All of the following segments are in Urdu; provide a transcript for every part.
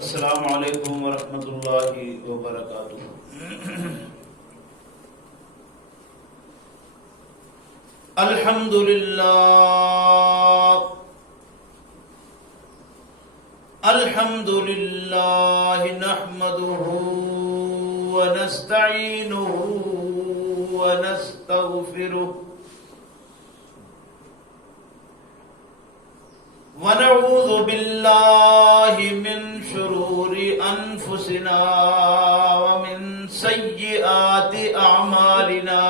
السلام علیکم ورحمۃ اللہ وبرکاتہ۔ الحمد للہ نحمده ونستعینه ونستغفره ونعوذ باللہ من شرور انفسنا ومن سیئات اعمالنا،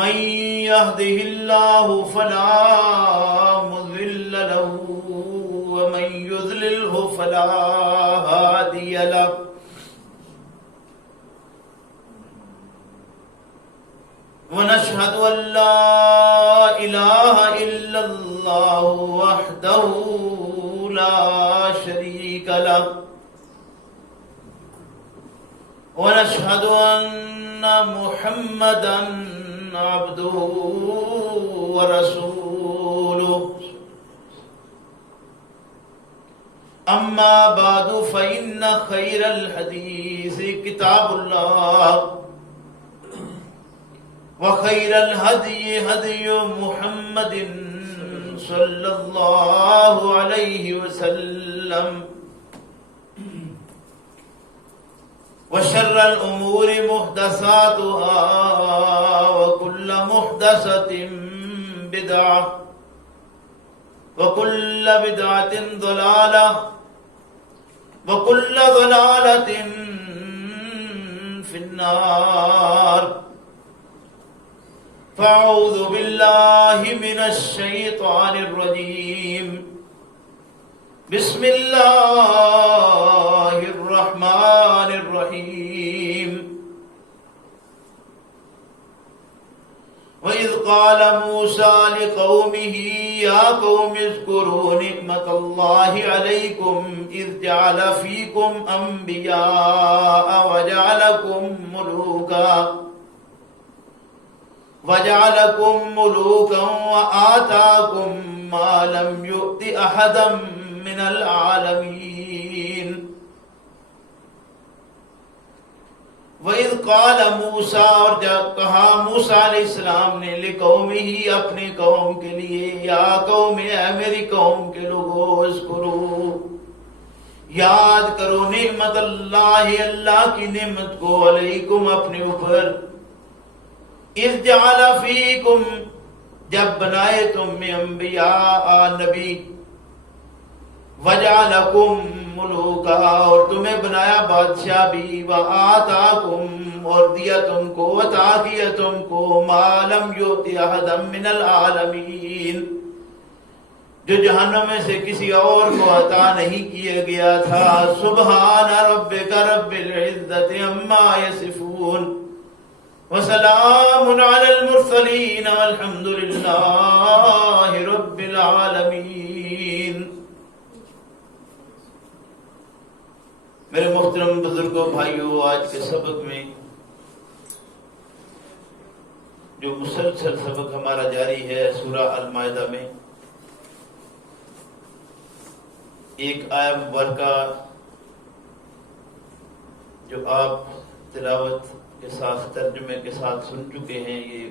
من يهده الله فلا مضل له ومن يضلله فلا هادي له، ونشهد أن لا إله إلا الله وحده لا شريك له، ونشهد أن محمدا عبده ورسوله، أما بعد فإن خير الحديث كتاب الله، وخير الهدي هدي محمد صلى الله عليه وسلم، وشر الأمور محدثاتها وكل محدثة بدعة وكل بدعة ضلالة وكل ضلالة في النار، فأعوذ بالله من الشيطان الرجيم، بسم الله الرحمن الرحيم، وإذ قال موسى لقومه يا قوم اذكروا نعمة الله عليكم إذ جعل فيكم أنبياء وجعلكم ملوكا وآتاكم ما لم يؤت أحدا من العالمين، وَإِذْ قَالَ مُوسَىٰ، اور جب کہا موسیٰ علیہ السلام نے لِقَوْمِهِ، اپنی قوم کے لیے، یا قوم، اے میری قوم کے لوگو، اذکروا، یاد کرو، نعمت اللہ، اللہ کی نعمت کو، علیکم، اپنے اوپر، اذ جعل فیکم، جب بنائے تم میں انبیاء، نبی، وجعلکم ملوکا، اور تمہیں بنایا بادشاہ بھی، وآتاکم، اور دیا تم کو، عطا کیا تم کو، ما لم یؤت احدا من العالمین، جو جہنم میں سے کسی اور کو عطا نہیں کیا گیا تھا، سبحان ربک رب العزت عما یصفون، وسلام علی المرسلین، والحمد للہ رب العالمین۔ میرے محترم بزرگوں، بھائیوں، آج کے سبق میں جو مسلسل سبق ہمارا جاری ہے سورہ المائدہ میں، ایک آیت مبارکہ جو آپ تلاوت کے ساتھ، ترجمے کے ساتھ سن چکے ہیں، یہ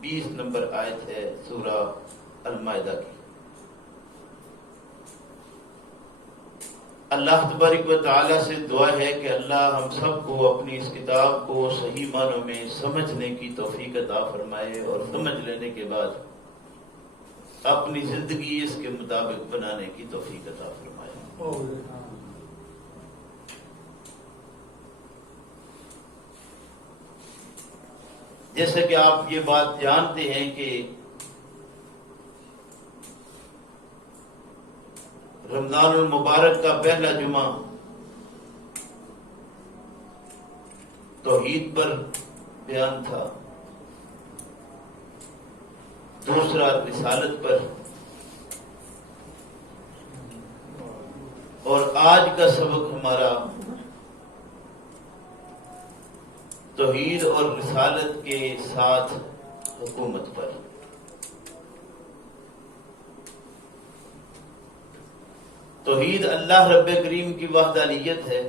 20 نمبر آیت ہے سورہ المائدہ کی۔ اللہ تبارک و تعالی سے دعا ہے کہ اللہ ہم سب کو اپنی اس کتاب کو صحیح معنوں میں سمجھنے کی توفیق عطا فرمائے، اور سمجھ لینے کے بعد اپنی زندگی اس کے مطابق بنانے کی توفیق عطا فرمائے۔ جیسے کہ آپ یہ بات جانتے ہیں کہ رمضان المبارک کا پہلا جمعہ توحید پر بیان تھا، دوسرا رسالت پر، اور آج کا سبق ہمارا توحید اور رسالت کے ساتھ حکومت پر۔ توحید اللہ رب کریم کی وحدانیت ہے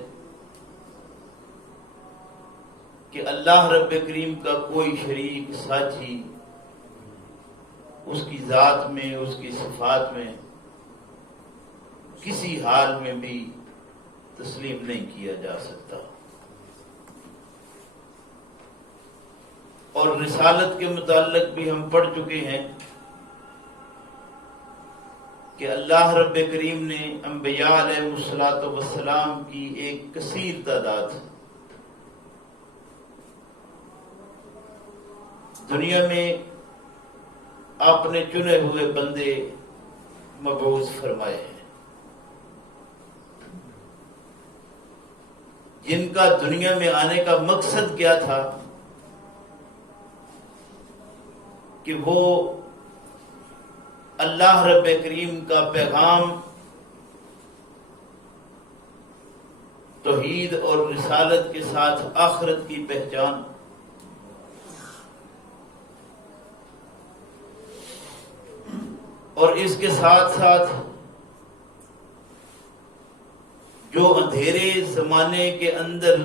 کہ اللہ رب کریم کا کوئی شریک ساتھی اس کی ذات میں، اس کی صفات میں کسی حال میں بھی تسلیم نہیں کیا جا سکتا۔ اور رسالت کے متعلق بھی ہم پڑھ چکے ہیں کہ اللہ رب کریم نے انبیاء علیہ الصلوۃ والسلام کی ایک کثیر تعداد دنیا میں اپنے چنے ہوئے بندے مبعوث فرمائے ہیں، جن کا دنیا میں آنے کا مقصد کیا تھا کہ وہ اللہ رب کریم کا پیغام توحید اور رسالت کے ساتھ آخرت کی پہچان اور اس کے ساتھ ساتھ جو اندھیرے زمانے کے اندر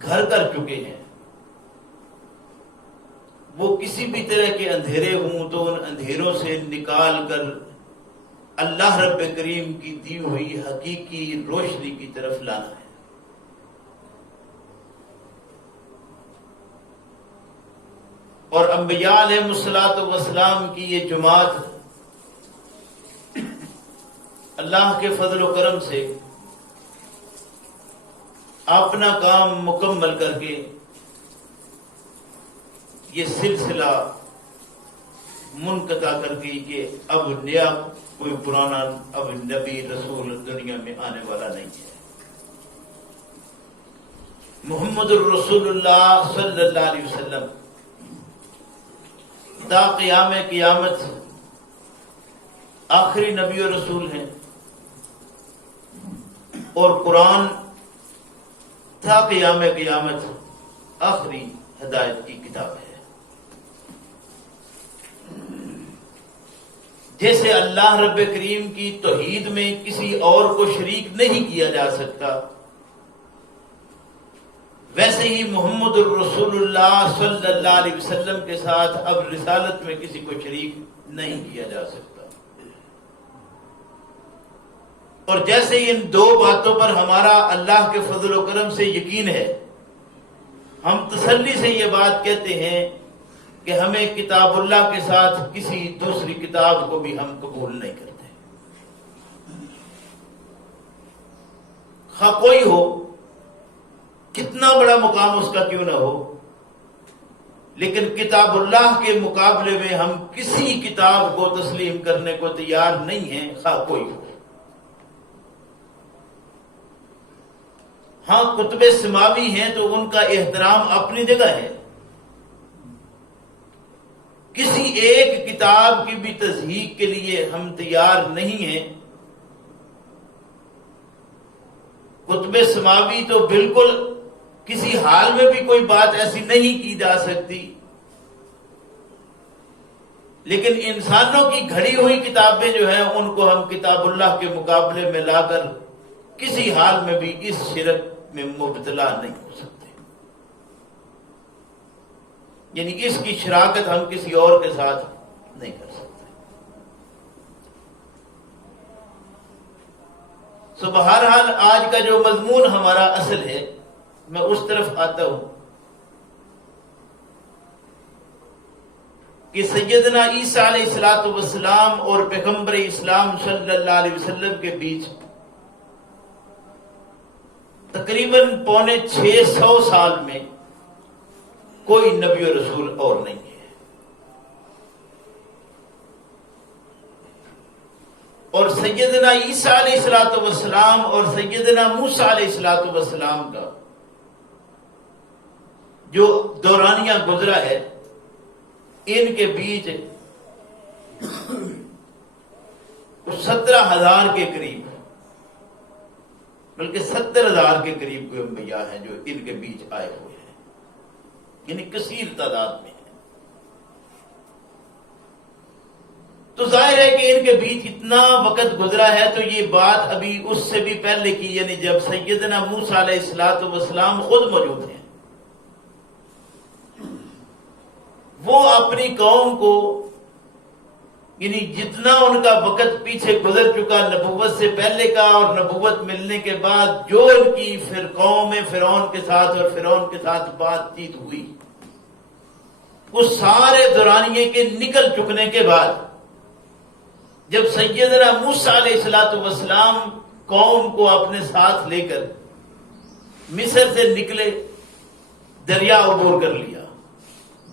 گھر کر چکے ہیں وہ کسی بھی طرح کے اندھیرے ہوں تو ان اندھیروں سے نکال کر اللہ رب کریم کی دی ہوئی حقیقی روشنی کی طرف لانا ہے۔ اور انبیاء علیہ الصلوۃ والسلام کی یہ جماعت اللہ کے فضل و کرم سے اپنا کام مکمل کر کے یہ سلسلہ منقطع کر گئی کہ اب نیا کوئی پرانا اب نبی رسول دنیا میں آنے والا نہیں ہے۔ محمد الرسول اللہ صلی اللہ علیہ وسلم تا قیام قیامت آخری نبی و رسول ہیں، اور قرآن تا قیام قیامت آخری ہدایت کی کتاب ہے۔ جیسے اللہ رب کریم کی توحید میں کسی اور کو شریک نہیں کیا جا سکتا، ویسے ہی محمد الرسول اللہ صلی اللہ علیہ وسلم کے ساتھ اب رسالت میں کسی کو شریک نہیں کیا جا سکتا۔ اور جیسے ان دو باتوں پر ہمارا اللہ کے فضل و کرم سے یقین ہے، ہم تسلی سے یہ بات کہتے ہیں کہ ہمیں کتاب اللہ کے ساتھ کسی دوسری کتاب کو بھی ہم قبول نہیں کرتے، خواہ کوئی ہو، کتنا بڑا مقام اس کا کیوں نہ ہو، لیکن کتاب اللہ کے مقابلے میں ہم کسی کتاب کو تسلیم کرنے کو تیار نہیں ہیں، خواہ کوئی ہو۔ ہاں کتب سماوی ہیں تو ان کا احترام اپنی جگہ ہے، کسی ایک کتاب کی بھی تصحیح کے لیے ہم تیار نہیں ہیں۔ کتب سماوی تو بالکل کسی حال میں بھی کوئی بات ایسی نہیں کی جا سکتی، لیکن انسانوں کی گھڑی ہوئی کتابیں جو ہیں ان کو ہم کتاب اللہ کے مقابلے میں لا کر کسی حال میں بھی اس شرک میں مبتلا نہیں ہو سکتے، یعنی اس کی شراکت ہم کسی اور کے ساتھ نہیں کر سکتے۔ سو بہرحال آج کا جو مضمون ہمارا اصل ہے، میں اس طرف آتا ہوں کہ سیدنا عیسیٰ علیہ الصلوۃ والسلام اور پیغمبر اسلام صلی اللہ علیہ وسلم کے بیچ تقریباً 650 سال میں کوئی نبی و رسول اور نہیں ہے، اور سیدنا عیسیٰ علیہ الصلوۃ والسلام اور سیدنا موسیٰ علیہ الصلوۃ والسلام کا جو دورانیہ گزرا ہے، ان کے بیچ 17,000 کے قریب، بلکہ 70,000 کے قریب کوئی انبیاء ہیں جو ان کے بیچ آئے ہوئے ہیں، یعنی کثیر تعداد میں ہے۔ تو ظاہر ہے کہ ان کے بیچ اتنا وقت گزرا ہے، تو یہ بات ابھی اس سے بھی پہلے کی، یعنی جب سیدنا موسیٰ علیہ السلام خود موجود ہیں، وہ اپنی قوم کو، یعنی جتنا ان کا وقت پیچھے گزر چکا نبوت سے پہلے کا اور نبوت ملنے کے بعد، جو ان کی پھر قوم فرعون کے ساتھ اور فرعون کے ساتھ بات چیت ہوئی، اس سارے دورانیے کے نکل چکنے کے بعد جب سیدنا موسیٰ علیہ السلام قوم کو اپنے ساتھ لے کر مصر سے نکلے، دریا عبور کر لیا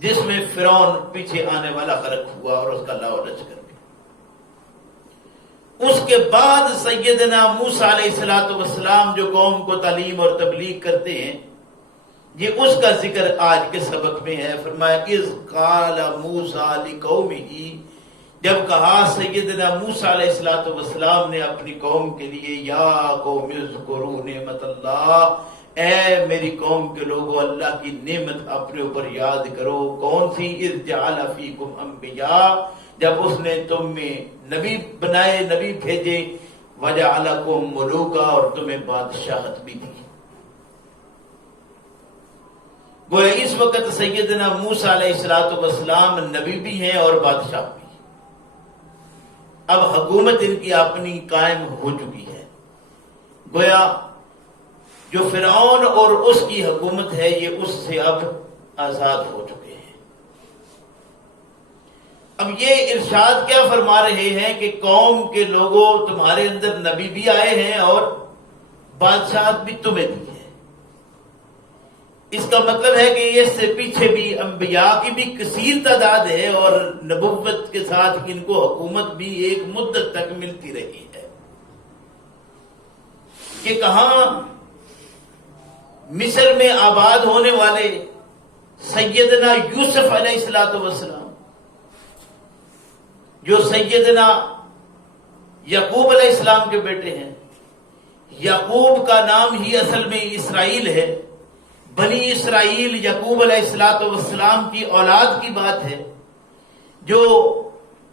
جس میں فرعون پیچھے آنے والا غرق ہوا اور اس کا لاولچ کر گیا۔ اس کے بعد سیدنا موسیٰ علیہ السلام جو قوم کو تعلیم اور تبلیغ کرتے ہیں، یہ اس کا ذکر آج کے سبق میں ہے۔ فرمایا اذ قال موسیٰ لقومہ، جب کہا سیدنا موسیٰ علیہ السلام نے اپنی قوم کے لیے، یا قوم اذکروا نعمت اللہ، اے میری قوم کے لوگوں اللہ کی نعمت اپنے اوپر یاد کرو۔ کون سی؟ اذ جعل فیکم انبیاء، جب اس نے تم میں نبی بنائے، نبی بھیجے، وجعلکم ملوکا، اور تمہیں بادشاہت بھی دی۔ گویا اس وقت سیدنا موسیٰ علیہ السلام نبی بھی ہیں اور بادشاہ بھی۔ اب حکومت ان کی اپنی قائم ہو چکی ہے، گویا جو فرعون اور اس کی حکومت ہے یہ اس سے اب آزاد ہو چکے ہیں۔ اب یہ ارشاد کیا فرما رہے ہیں کہ قوم کے لوگوں تمہارے اندر نبی بھی آئے ہیں اور بادشاہت بھی تمہیں دی ہے۔ اس کا مطلب ہے کہ اس سے پیچھے بھی انبیاء کی بھی کثیر تعداد ہے اور نبوت کے ساتھ ان کو حکومت بھی ایک مدت تک ملتی رہی ہے۔ کہ کہاں مصر میں آباد ہونے والے سیدنا یوسف علیہ السلام، جو سیدنا یعقوب علیہ السلام کے بیٹے ہیں، یعقوب کا نام ہی اصل میں اسرائیل ہے، بنی اسرائیل یعقوب علیہ السلام کی اولاد کی بات ہے، جو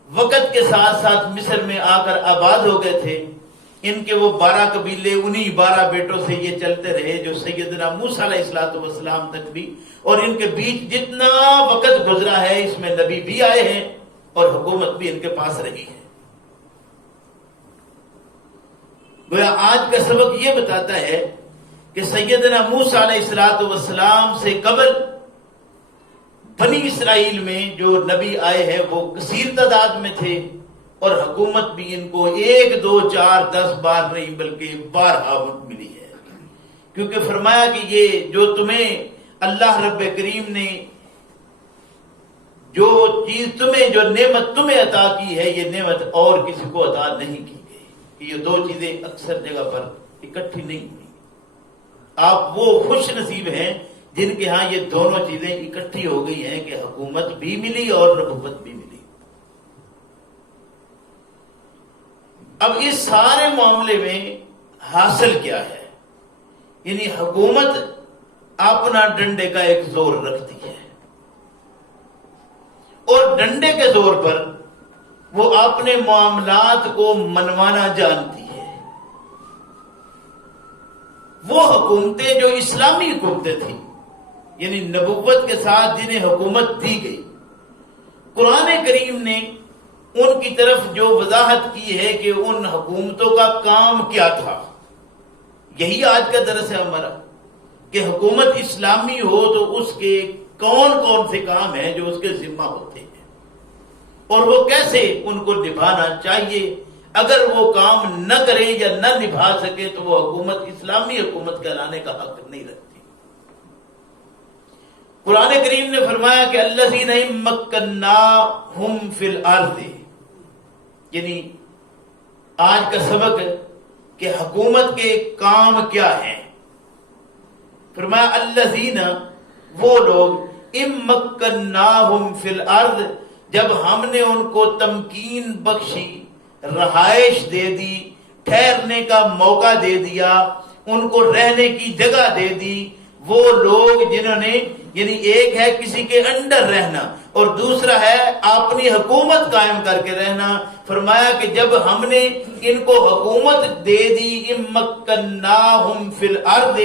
وقت کے ساتھ ساتھ مصر میں آ کر آباد ہو گئے تھے۔ ان کے وہ 12 قبیلے، انہی 12 بیٹوں سے یہ چلتے رہے جو سیدنا موسیٰ علیہ السلام تک بھی، اور ان کے بیچ جتنا وقت گزرا ہے اس میں نبی بھی آئے ہیں اور حکومت بھی ان کے پاس رہی ہے۔ گویا آج کا سبق یہ بتاتا ہے کہ سیدنا موسیٰ علیہ السلام سے قبل بنی اسرائیل میں جو نبی آئے ہیں وہ کثیر تعداد میں تھے، اور حکومت بھی ان کو 1 2 4 10 بار نہیں بلکہ 12 ملی ہے۔ کیونکہ فرمایا کہ یہ جو تمہیں اللہ رب کریم نے جو چیز تمہیں، جو نعمت تمہیں عطا کی ہے، یہ نعمت اور کسی کو عطا نہیں کی گئی۔ یہ دو چیزیں اکثر جگہ پر اکٹھی نہیں ہوئی۔ آپ وہ خوش نصیب ہیں جن کے ہاں یہ دونوں چیزیں اکٹھی ہو گئی ہیں کہ حکومت بھی ملی اور نبوت بھی ملی۔ اب اس سارے معاملے میں حاصل کیا ہے؟ یعنی حکومت اپنا ڈنڈے کا ایک زور رکھتی ہے، اور ڈنڈے کے زور پر وہ اپنے معاملات کو منوانا جانتی ہے۔ وہ حکومتیں جو اسلامی حکومتیں تھیں، یعنی نبوت کے ساتھ جنہیں حکومت دی گئی، قرآن کریم نے ان کی طرف جو وضاحت کی ہے کہ ان حکومتوں کا کام کیا تھا، یہی آج کا درس ہے ہمارا، کہ حکومت اسلامی ہو تو اس کے کون کون سے کام ہیں جو اس کے ذمہ ہوتے ہیں، اور وہ کیسے ان کو نبھانا چاہیے۔ اگر وہ کام نہ کرے یا نہ نبھا سکے تو وہ حکومت اسلامی حکومت کہلانے کا حق نہیں رکھتی۔ قرآن کریم نے فرمایا کہ الذین مکناہم فی الارض، یعنی آج کا سبق کہ حکومت کے کام کیا ہیں۔ فرمایا الذین، وہ لوگ، مکناہم فی الارض، جب ہم نے ان کو تمکین بخشی، رہائش دے دی، ٹھہرنے کا موقع دے دیا، ان کو رہنے کی جگہ دے دی۔ وہ لوگ جنہوں نے، یعنی ایک ہے کسی کے انڈر رہنا، اور دوسرا ہے اپنی حکومت قائم کر کے رہنا. فرمایا کہ جب ہم نے ان کو حکومت دے دی، امکناہم فی الارض،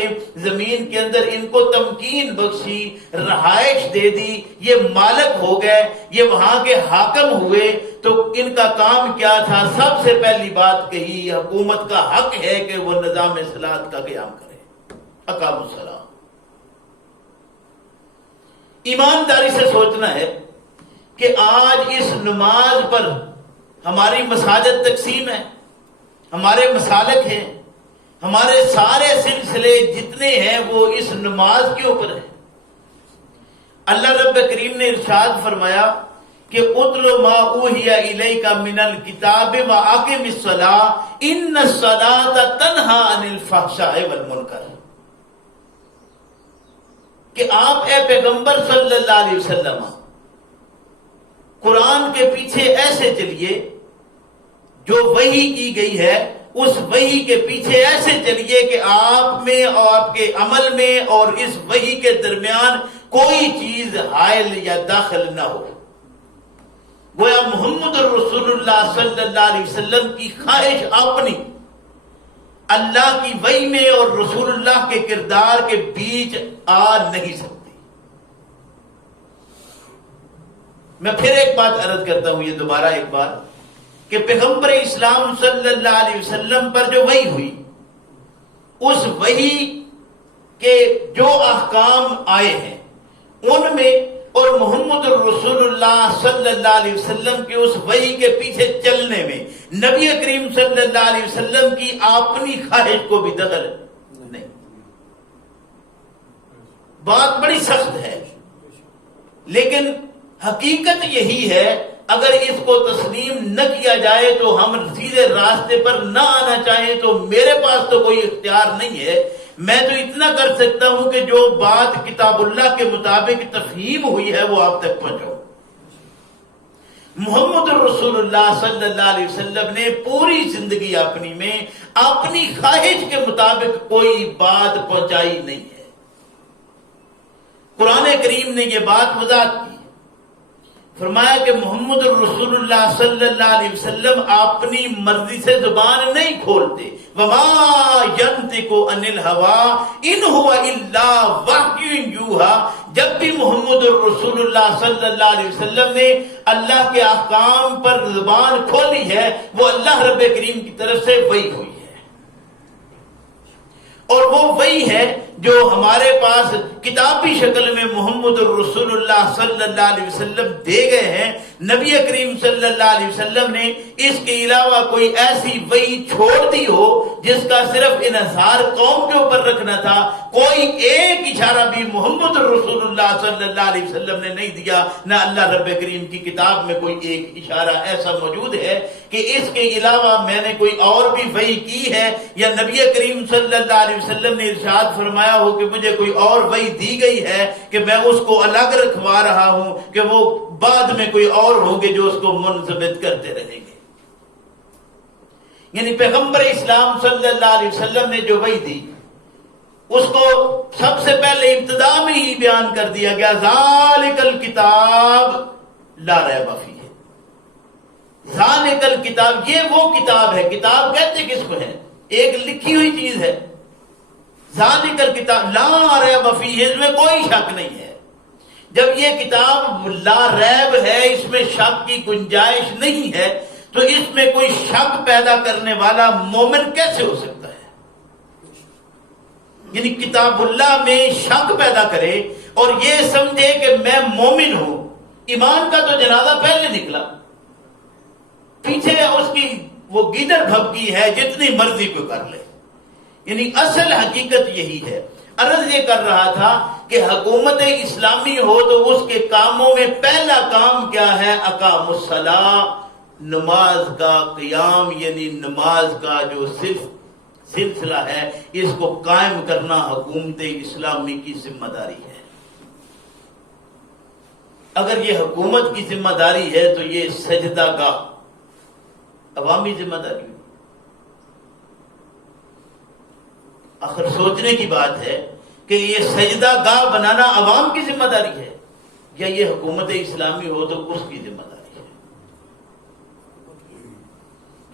زمین کے اندر ان کو تمکین بخشی، رہائش دے دی، یہ مالک ہو گئے، یہ وہاں کے حاکم ہوئے، تو ان کا کام کیا تھا؟ سب سے پہلی بات کہی، حکومت کا حق ہے کہ وہ نظام صلاۃ کا قیام کرے، اقاموا الصلاۃ. ایمانداری سے سوچنا ہے کہ آج اس نماز پر ہماری مساجد تقسیم ہے، ہمارے مسالک ہیں، ہمارے سارے سلسلے جتنے ہیں وہ اس نماز کے اوپر ہیں. اللہ رب کریم نے ارشاد فرمایا کہ اتل ما اوحی الیک من الکتاب واقم الصلاۃ ان الصلاۃ تنہی عن الفحشاء والمنکر، کہ آپ اے پیغمبر صلی اللہ علیہ وسلم قرآن کے پیچھے ایسے چلیے، جو وحی کی گئی ہے اس وحی کے پیچھے ایسے چلیے کہ آپ میں اور آپ کے عمل میں اور اس وحی کے درمیان کوئی چیز حائل یا داخل نہ ہو. گویا محمد رسول اللہ صلی اللہ علیہ وسلم کی خواہش اپنی اللہ کی وحی میں اور رسول اللہ کے کردار کے بیچ آ نہیں سکتی. میں پھر ایک بات عرض کرتا ہوں، یہ دوبارہ ایک بار، کہ پیغمبر اسلام صلی اللہ علیہ وسلم پر جو وحی ہوئی، اس وحی کے جو احکام آئے ہیں ان میں اور محمد رسول اللہ صلی اللہ علیہ وسلم کے اس وحی کے پیچھے چلنے میں نبی کریم صلی اللہ علیہ وسلم کی اپنی خواہش کو بھی دخل نہیں. بات بڑی سخت ہے، لیکن حقیقت یہی ہے. اگر اس کو تسلیم نہ کیا جائے تو ہم سیدھے راستے پر نہ آنا چاہیں تو میرے پاس تو کوئی اختیار نہیں ہے. میں تو اتنا کر سکتا ہوں کہ جو بات کتاب اللہ کے مطابق تفہیم ہوئی ہے وہ آپ تک پہنچاؤ. محمد رسول اللہ صلی اللہ علیہ وسلم نے پوری زندگی اپنی میں اپنی خواہش کے مطابق کوئی بات پہنچائی نہیں ہے. قرآن کریم نے یہ بات وضاحت کی، فرمایا کہ محمد رسول اللہ صلی اللہ علیہ وسلم اپنی مرضی سے زبان نہیں کھولتے. وما ينطق عن الهوى ان هو الا وحی یوحی. جب بھی محمد رسول اللہ صلی اللہ علیہ وسلم نے اللہ کے احکام پر زبان کھولی ہے وہ اللہ رب کریم کی طرف سے وحی ہوئی ہے، اور وہ وہی ہے جو ہمارے پاس کتابی شکل میں محمد الرسول اللہ صلی اللہ علیہ وسلم دے گئے ہیں. نبی کریم صلی اللہ علیہ وسلم نے اس کے علاوہ کوئی ایسی وحی چھوڑ دی ہو جس کا صرف انحصار قوم کے اوپر رکھنا تھا، کوئی ایک اشارہ بھی محمد الرسول اللہ صلی اللہ علیہ وسلم نے نہیں دیا. نہ اللہ رب کریم کی کتاب میں کوئی ایک اشارہ ایسا موجود ہے کہ اس کے علاوہ میں نے کوئی اور بھی وحی کی ہے، یا نبی کریم صلی اللہ علیہ وسلم نے ارشاد فرمایا ہو کہ مجھے کوئی اور وحی دی گئی ہے کہ میں اس کو الگ رکھوا رہا ہوں کہ وہ بعد میں کوئی اور ہوں گے جو اس کو منضبط کرتے رہیں گے. یعنی پیغمبر اسلام صلی اللہ علیہ وسلم نے جو وحی دی اس کو سب سے پہلے ابتدا میں ہی بیان کر دیا گیا، ذالک الکتاب لا ریب فیہ. ذالک الکتاب، یہ وہ کتاب ہے. کتاب کہتے کس کو ہے؟ ایک لکھی ہوئی چیز ہے. ذالک الکتاب لا ریب فیہ، اس میں کوئی شک نہیں ہے. جب یہ کتاب لا ریب ہے، اس میں شک کی گنجائش نہیں ہے، تو اس میں کوئی شک پیدا کرنے والا مومن کیسے ہو سکتا ہے؟ یعنی کتاب اللہ میں شک پیدا کرے اور یہ سمجھے کہ میں مومن ہوں. ایمان کا تو جنازہ پہلے نکلا، پیچھے اس کی وہ گیدڑ بھبکی ہے، جتنی مرضی کو کر لے. یعنی اصل حقیقت یہی ہے. عرض یہ کر رہا تھا کہ حکومت اسلامی ہو تو اس کے کاموں میں پہلا کام کیا ہے؟ اقاموا الصلاۃ، نماز کا قیام، یعنی نماز کا جو سلسلہ ہے اس کو قائم کرنا حکومت اسلامی کی ذمہ داری ہے. اگر یہ حکومت کی ذمہ داری ہے تو یہ سجدہ گاہ عوامی ذمہ داری ہے. آخر سوچنے کی بات ہے کہ یہ سجدہ گاہ بنانا عوام کی ذمہ داری ہے. یا یہ حکومت اسلامی ہو تو اس کی ذمہ داری ہے.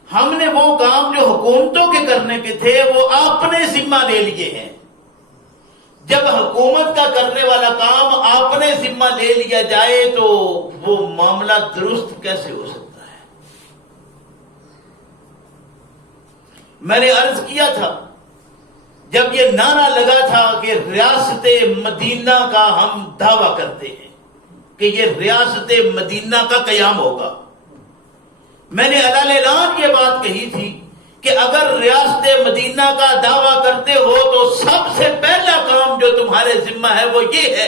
ہم نے وہ کام جو حکومتوں کے کرنے کے تھے وہ اپنے ذمہ لے لیے ہیں. جب حکومت کا کرنے والا کام اپنے ذمہ لے لیا جائے تو وہ معاملہ درست کیسے ہو سکتا ہے؟ میں نے عرض کیا تھا جب یہ نعرہ لگا تھا کہ ریاست مدینہ کا ہم دعویٰ کرتے ہیں کہ یہ ریاست مدینہ کا قیام ہوگا، میں نے علیٰ اعلان یہ بات کہی تھی کہ اگر ریاست مدینہ کا دعویٰ کرتے ہو تو سب سے پہلا کام جو تمہارے ذمہ ہے وہ یہ ہے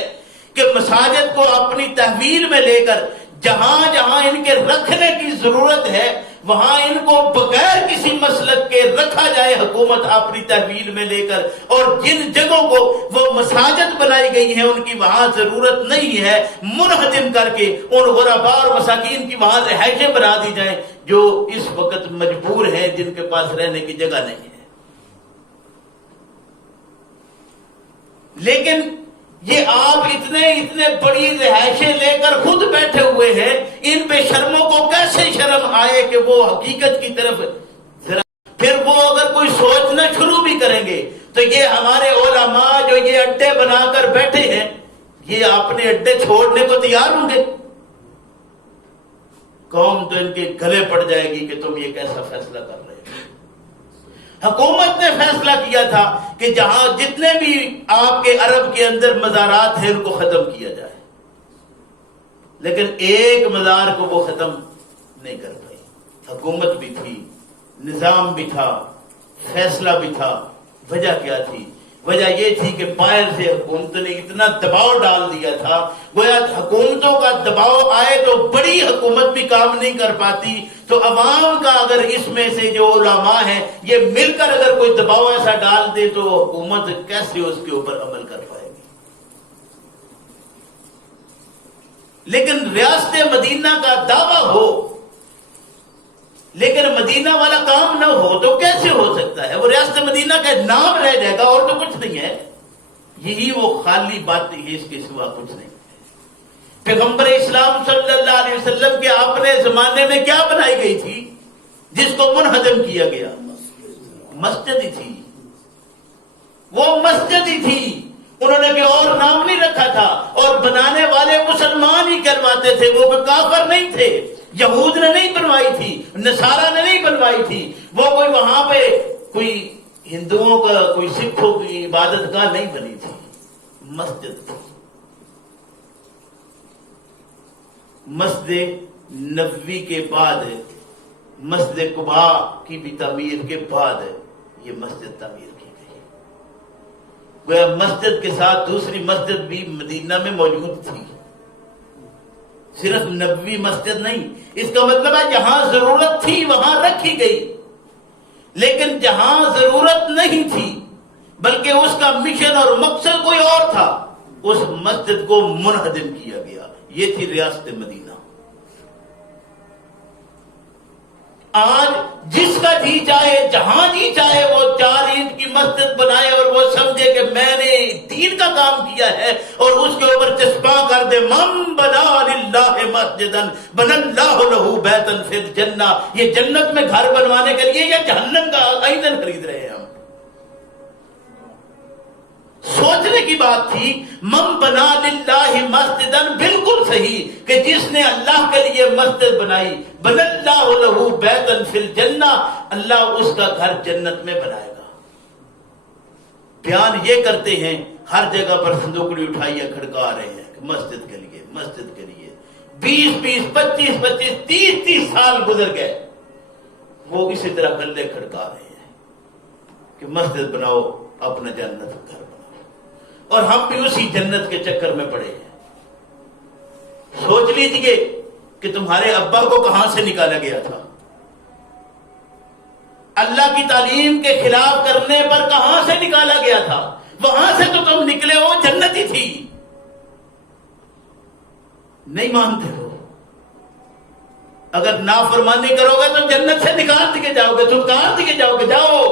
کہ مساجد کو اپنی تحویل میں لے کر جہاں جہاں ان کے رکھنے کی ضرورت ہے وہاں ان کو بغیر کسی مسلک کے رکھا جائے حکومت اپنی تحویل میں لے کر، اور جن جگہوں کو وہ مساجد بنائی گئی ہیں ان کی وہاں ضرورت نہیں ہے منہدم کر کے ان غرباء اور مساکین کی وہاں رہائشیں بنا دی جائیں جو اس وقت مجبور ہیں، جن کے پاس رہنے کی جگہ نہیں ہے. لیکن یہ آپ اتنے بڑی رہائشیں لے کر خود بیٹھے ہوئے ہیں، ان بے شرموں کو کیسے شرم آئے کہ وہ حقیقت کی طرف پھر وہ اگر کوئی سوچنا شروع بھی کریں گے تو یہ ہمارے علماء جو یہ اڈے بنا کر بیٹھے ہیں یہ اپنے اڈے چھوڑنے کو تیار ہوں گے؟ قوم تو ان کے گلے پڑ جائے گی کہ تم یہ کیسا فیصلہ کر رہے ہو. حکومت نے فیصلہ کیا تھا کہ جہاں جتنے بھی آپ کے عرب کے اندر مزارات ہیں ان کو ختم کیا جائے، لیکن ایک مزار کو وہ ختم نہیں کر پائی. حکومت بھی تھی، نظام بھی تھا، فیصلہ بھی تھا. وجہ کیا تھی؟ وجہ یہ تھی کہ باہر سے حکومت نے اتنا دباؤ ڈال دیا تھا، گویا حکومتوں کا دباؤ آئے تو بڑی حکومت بھی کام نہیں کر پاتی، تو عوام کا اگر اس میں سے جو علماء ہیں یہ مل کر اگر کوئی دباؤ ایسا ڈال دے تو حکومت کیسے اس کے اوپر عمل کر پائے گی. لیکن ریاست مدینہ کا دعویٰ ہو لیکن مدینہ والا کام نہ ہو تو کیسے ہو سکتا ہے؟ وہ ریاست مدینہ کا نام رہ جائے گا اور تو کچھ نہیں ہے. یہی وہ خالی بات ہے، اس کے سوا کچھ نہیں. پیغمبر اسلام صلی اللہ علیہ وسلم کے اپنے زمانے میں کیا بنائی گئی تھی جس کو منہدم کیا گیا؟ مسجد ہی تھی. وہ مسجد ہی تھی. انہوں نے کوئی اور نام نہیں رکھا تھا، اور بنانے والے مسلمان ہی کرواتے تھے، وہ کوئی کافر نہیں تھے. یہود نے نہیں بنوائی تھی، نصارہ نے نہیں بنوائی تھی. وہ کوئی وہاں پہ کوئی ہندوؤں کا کوئی سکھوں کی عبادت گاہ نہیں بنی تھی، مسجد تھی. مسجد نبوی کے بعد مسجد قباء کی بھی تعمیر کے بعد یہ مسجد تعمیر کی گئی. گویا مسجد کے ساتھ دوسری مسجد بھی مدینہ میں موجود تھی، صرف نبوی مسجد نہیں. اس کا مطلب ہے جہاں ضرورت تھی وہاں رکھی گئی، لیکن جہاں ضرورت نہیں تھی بلکہ اس کا مشن اور مقصد کوئی اور تھا، اس مسجد کو منہدم کیا گیا. یہ تھی ریاست مدینہ. آج جس کا جی چاہے جہاں جی چاہے وہ 4 اینٹ کی مسجد بنائے اور وہ سمجھے کہ میں نے دین کا کام کیا ہے اور اس کے اوپر چسپاں کر دے من بنا للہ مسجدا بنى اللہ لہ بیتا فی الجنہ. یہ جنت میں گھر بنوانے کے لیے یا جہنم کا ایندھن خرید رہے ہیں ہم. سوچنے کی بات تھی. من بنا للہ مسجدا، بالکل صحیح کہ جس نے اللہ کے لیے مسجد بنائی، بنى اللہ لہ بیتا فی الجنہ، اللہ اس کا گھر جنت میں بنائے گا. بیان یہ کرتے ہیں، ہر جگہ پر صندوقڑی اٹھائیے کھڑکا رہے ہیں کہ مسجد کے لیے، مسجد کے لیے. 20 25 30 سال گزر گئے، وہ اسی طرح گلے کھڑکا رہے ہیں کہ مسجد بناؤ، اپنا جنت گھر بناؤ. اور ہم بھی اسی جنت کے چکر میں پڑے ہیں. سوچ لیجئے کہ تمہارے ابا کو کہاں سے نکالا گیا تھا، اللہ کی تعلیم کے خلاف کرنے پر کہاں سے نکالا گیا تھا. وہاں سے تو تم نکلے ہو، جنت ہی تھی. نہیں مانتے ہو. اگر نافرمانی کرو گے تو جنت سے نکال دیے جاؤ گے، دھتکار دیے جاؤ گے. جاؤ،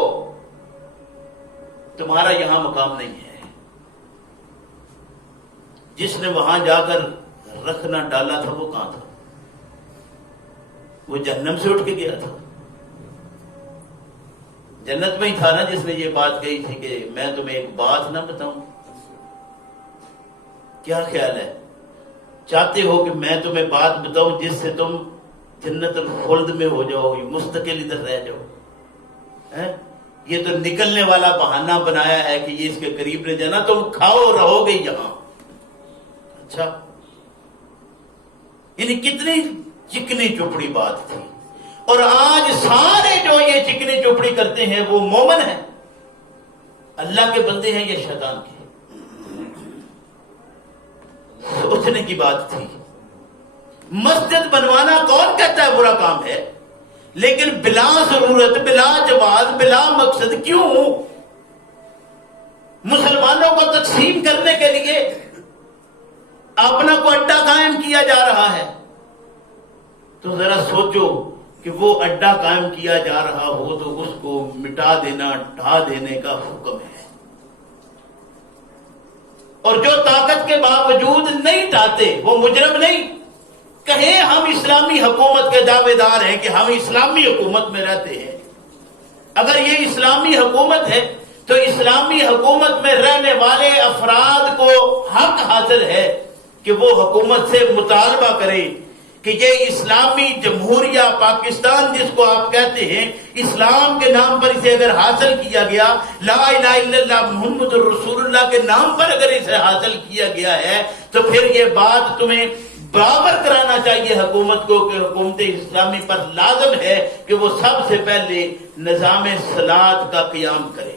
تمہارا یہاں مقام نہیں ہے. جس نے وہاں جا کر رکھنا ڈالا تھا وہ کہاں تھا؟ وہ جہنم سے اٹھ کے گیا تھا؟ جنت میں ہی تھا نا جس نے یہ بات کہی تھی کہ میں تمہیں ایک بات نہ بتاؤں؟ کیا خیال ہے؟ چاہتے ہو کہ میں تمہیں بات بتاؤں جس سے تم جنت الخلد میں ہو جاؤ، مستقل ادھر رہ جاؤ؟ یہ تو نکلنے والا بہانہ بنایا ہے کہ یہ اس کے قریب نہ جانا، تم کھاؤ رہو گے یہاں۔ اچھا، یعنی کتنی چکنی چپڑی بات تھی۔ اور آج سارے جو یہ چکنی چپڑی کرتے ہیں وہ مومن ہیں، اللہ کے بندے ہیں یا شیطان کے؟ سوچنے کی بات تھی۔ مسجد بنوانا کون کہتا ہے برا کام ہے؟ لیکن بلا ضرورت، بلا جواز، بلا مقصد کیوں مسلمانوں کو تقسیم کرنے کے لیے اپنا کو اڈا قائم کیا جا رہا ہے؟ تو ذرا سوچو کہ وہ اڈا قائم کیا جا رہا ہو تو اس کو مٹا دینا، ڈھا دینے کا حکم ہے۔ اور جو طاقت کے باوجود نہیں ڈھاتے وہ مجرم نہیں؟ کہیں ہم اسلامی حکومت کے دعوے دار ہیں کہ ہم اسلامی حکومت میں رہتے ہیں۔ اگر یہ اسلامی حکومت ہے تو اسلامی حکومت میں رہنے والے افراد کو حق حاصل ہے کہ وہ حکومت سے مطالبہ کرے کہ یہ اسلامی جمہوریہ پاکستان جس کو آپ کہتے ہیں، اسلام کے نام پر اسے اگر حاصل کیا گیا، لا الہ الا اللہ محمد الرسول اللہ کے نام پر اگر اسے حاصل کیا گیا ہے، تو پھر یہ بات تمہیں برابر کرانا چاہیے حکومت کو کہ حکومت اسلامی پر لازم ہے کہ وہ سب سے پہلے نظام صلاۃ کا قیام کرے۔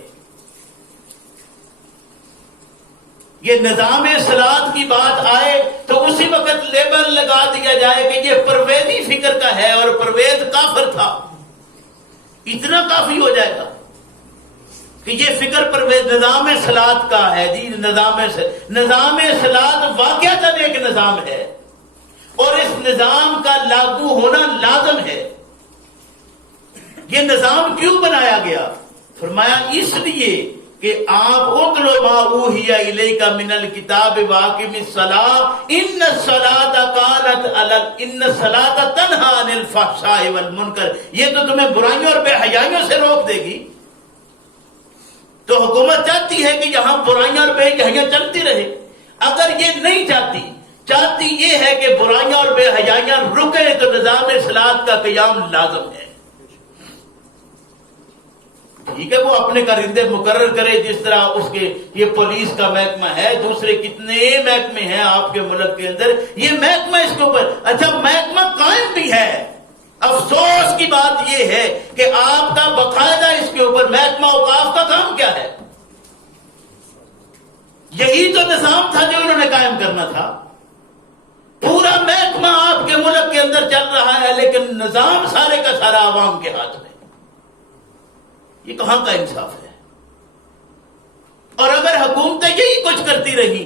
یہ نظام صلاۃ کی بات آئے تو اسی وقت لیبل لگا دیا جائے کہ یہ پرویزی فکر کا ہے اور پرویز کافر تھا۔ اتنا کافی ہو جائے گا کہ یہ فکر پرویز نظام صلاۃ کا ہے۔ جی نظام صلاۃ واقعتاً ایک نظام ہے اور اس نظام کا لاگو ہونا لازم ہے۔ یہ نظام کیوں بنایا گیا؟ فرمایا اس لیے کہ آپ اتلو ما اوحی الیک من الکتاب واقم الصلاۃ ان الصلاۃ کانت ان الصلاۃ تنہی عن الفحشاء والمنکر، یہ تو تمہیں برائیوں اور بے حیائیوں سے روک دے گی۔ تو حکومت چاہتی ہے کہ یہاں برائیاں اور بے حیائیاں چلتی رہے۔ اگر یہ نہیں چاہتی یہ ہے کہ برائیاں اور بے حیائیاں رکے تو نظام صلاۃ کا قیام لازم ہے۔ ٹھیک ہے، وہ اپنے کرندے مقرر کرے، جس طرح اس کے یہ پولیس کا محکمہ ہے، دوسرے کتنے محکمے ہیں آپ کے ملک کے اندر، یہ محکمہ اس کے اوپر اچھا محکمہ قائم بھی ہے۔ افسوس کی بات یہ ہے کہ آپ کا باقاعدہ اس کے اوپر محکمہ اوقاف کا کام کیا ہے؟ یہی تو نظام تھا جو انہوں نے قائم کرنا تھا۔ پورا محکمہ آپ کے ملک کے اندر چل رہا ہے لیکن نظام سارے کا سارا عوام کے ہاتھ میں۔ یہ کہاں کا انصاف ہے؟ اور اگر حکومتیں یہی کچھ کرتی رہی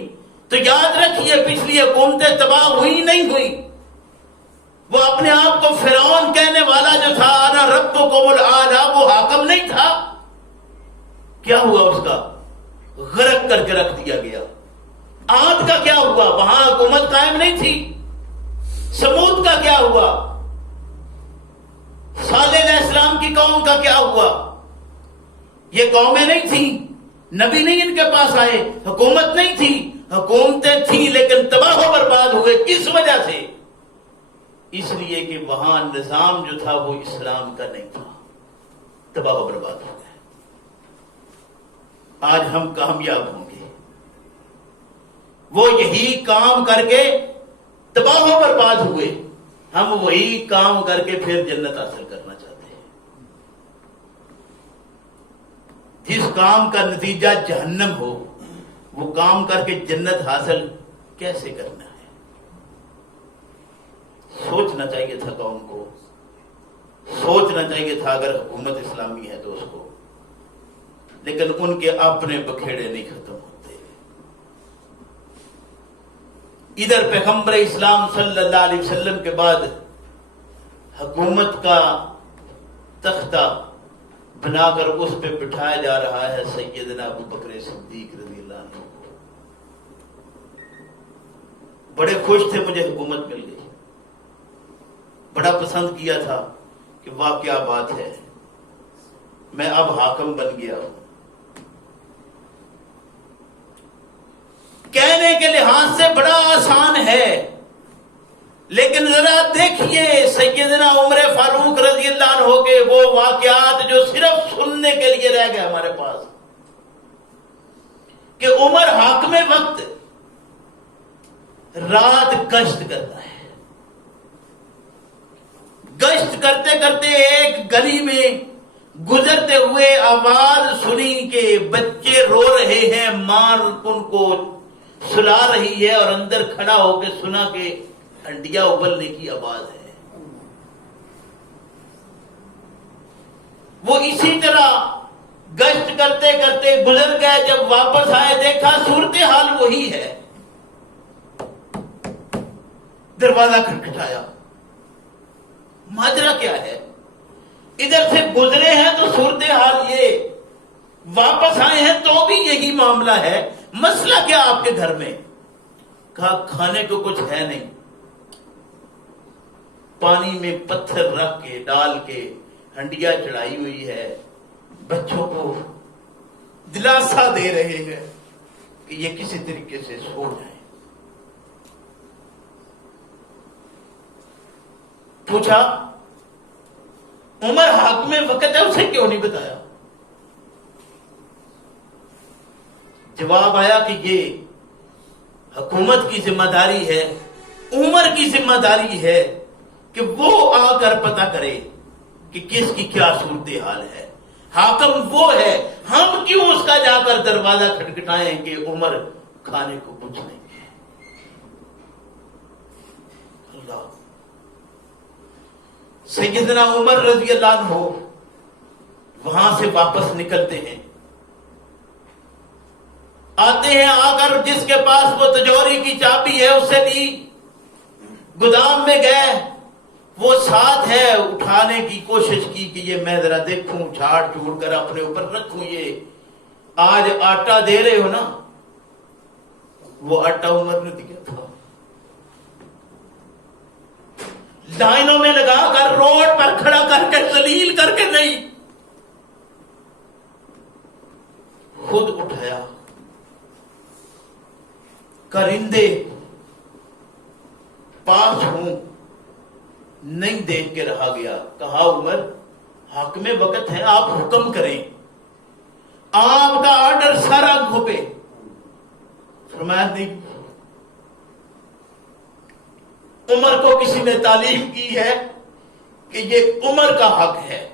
تو یاد رکھیے پچھلی حکومتیں تباہ ہوئی نہیں ہوئی۔ وہ اپنے آپ کو فرعون کہنے والا جو تھا، انا ربکم الاعلی، وہ حاکم نہیں تھا؟ کیا ہوا اس کا؟ غرق کر کے رکھ دیا گیا۔ عاد کا کیا ہوا؟ وہاں حکومت قائم نہیں تھی۔ سمود کا کیا ہوا؟ صالح علیہ السلام کی قوم کا کیا ہوا؟ یہ قومیں نہیں تھیں، نبی نہیں ان کے پاس آئے، حکومت نہیں تھی، حکومتیں تھیں لیکن تباہ و برباد ہوئے۔ کس وجہ سے؟ اس لیے کہ وہاں نظام جو تھا وہ اسلام کا نہیں تھا، تباہ و برباد ہو گئے۔ آج ہم کامیاب ہوں گے، وہ یہی کام کر کے تباہ و برباد ہوئے، ہم وہی کام کر کے پھر جنت حاصل کرنا چاہتے ہیں۔ جس کام کا نتیجہ جہنم ہو وہ کام کر کے جنت حاصل کیسے کرنا ہے؟ سوچنا چاہیے تھا قوم کو، سوچنا چاہیے تھا اگر حکومت اسلامی ہے تو اس کو، لیکن ان کے اپنے بکھیڑے نہیں ختم ہوتے۔ ادھر پیغمبر اسلام صلی اللہ علیہ وسلم کے بعد حکومت کا تختہ بنا کر اس پہ بٹھایا جا رہا ہے سیدنا ابو بکر صدیق رضی اللہ عنہ کو۔ بڑے خوش تھے مجھے حکومت مل گئی، بڑا پسند کیا تھا کہ واہ کیا بات ہے، میں اب حاکم بن گیا ہوں۔ کہنے کے لحاظ سے بڑا آسان ہے، لیکن ذرا دیکھیے سیدنا عمر فاروق رضی اللہ عنہ کے وہ واقعات جو صرف سننے کے لیے رہ گئے ہمارے پاس، کہ عمر حاکم وقت رات گشت کرتا ہے، گشت کرتے کرتے ایک گلی میں گزرتے ہوئے آواز سنی کہ بچے رو رہے ہیں، ماں ان کو سلا رہی ہے، اور اندر کھڑا ہو کے سنا کہ ہنڈیا ابلنے کی آواز ہے۔ وہ اسی طرح گشت کرتے کرتے گزر گئے، جب واپس آئے دیکھا صورتحال وہی ہے۔ دروازہ کھٹکھٹایا، ماجرا کیا ہے؟ ادھر سے گزرے ہیں تو صورتحال یہ، واپس آئے ہیں تو بھی یہی معاملہ ہے، مسئلہ کیا آپ کے گھر میں؟ کہا کھانے کو کچھ ہے نہیں، پانی میں پتھر رکھ کے ڈال کے ہنڈیا چڑھائی ہوئی ہے، بچوں کو دلاسا دے رہے ہیں کہ یہ کسی طریقے سے سو جائیں۔ پوچھا عمر حاکم وقت ہے، اسے کیوں نہیں بتایا؟ جواب آیا کہ یہ حکومت کی ذمہ داری ہے، عمر کی ذمہ داری ہے کہ وہ آ کر پتہ کرے کہ کس کی کیا صورتحال ہے۔ حاکم وہ ہے، ہم کیوں اس کا جا کر دروازہ کھٹکھٹائیں کہ عمر کھانے کو کچھ نہیں ہے۔ اللہ، سیدنا عمر رضی اللہ عنہ وہاں سے واپس نکلتے ہیں، آتے ہیں، آ کر جس کے پاس وہ تجوری کی چابی ہے اس سے لی، گودام میں گئے، وہ ساتھ ہے، اٹھانے کی کوشش کی کہ یہ میں ذرا دیکھوں، جھاڑ جھوڑ کر اپنے اوپر رکھوں، یہ آج آٹا دے رہے ہو نا، وہ آٹا عمر نے دیا تھا۔ لائنوں میں لگا کر روڈ پر کھڑا کر کے ذلیل کر کے نہیں، خود اٹھایا۔ کرندے پاس ہوں نہیں دیکھ کے رہا گیا، کہا عمر حاکم وقت ہے، آپ حکم کریں، آپ کا آرڈر سارا گھوپے۔ فرمایا نہیں، عمر کو کسی نے تعلیم کی ہے کہ یہ عمر کا حق ہے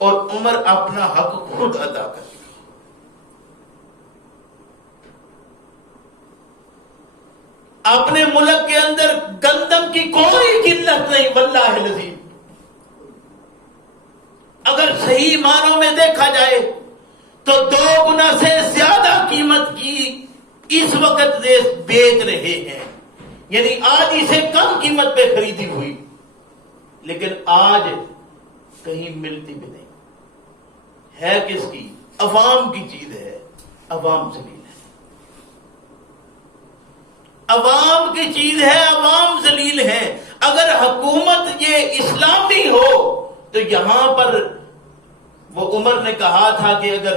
اور عمر اپنا حق خود ادا کرے گا۔ اپنے ملک کے اندر گندم کی کوئی قلت نہیں، واللہ العظیم۔ اگر صحیح معنوں میں دیکھا جائے تو 2 گنا سے زیادہ قیمت کی اس وقت بیچ رہے ہیں، یعنی آج اسے کم قیمت پہ خریدی ہوئی، لیکن آج کہیں ملتی بھی نہیں ہے۔ کس کی؟ عوام کی چیز ہے، عوام ذلیل ہے، عوام کی چیز ہے، عوام ذلیل ہے۔ اگر حکومت یہ اسلامی ہو تو یہاں پر وہ عمر نے کہا تھا کہ اگر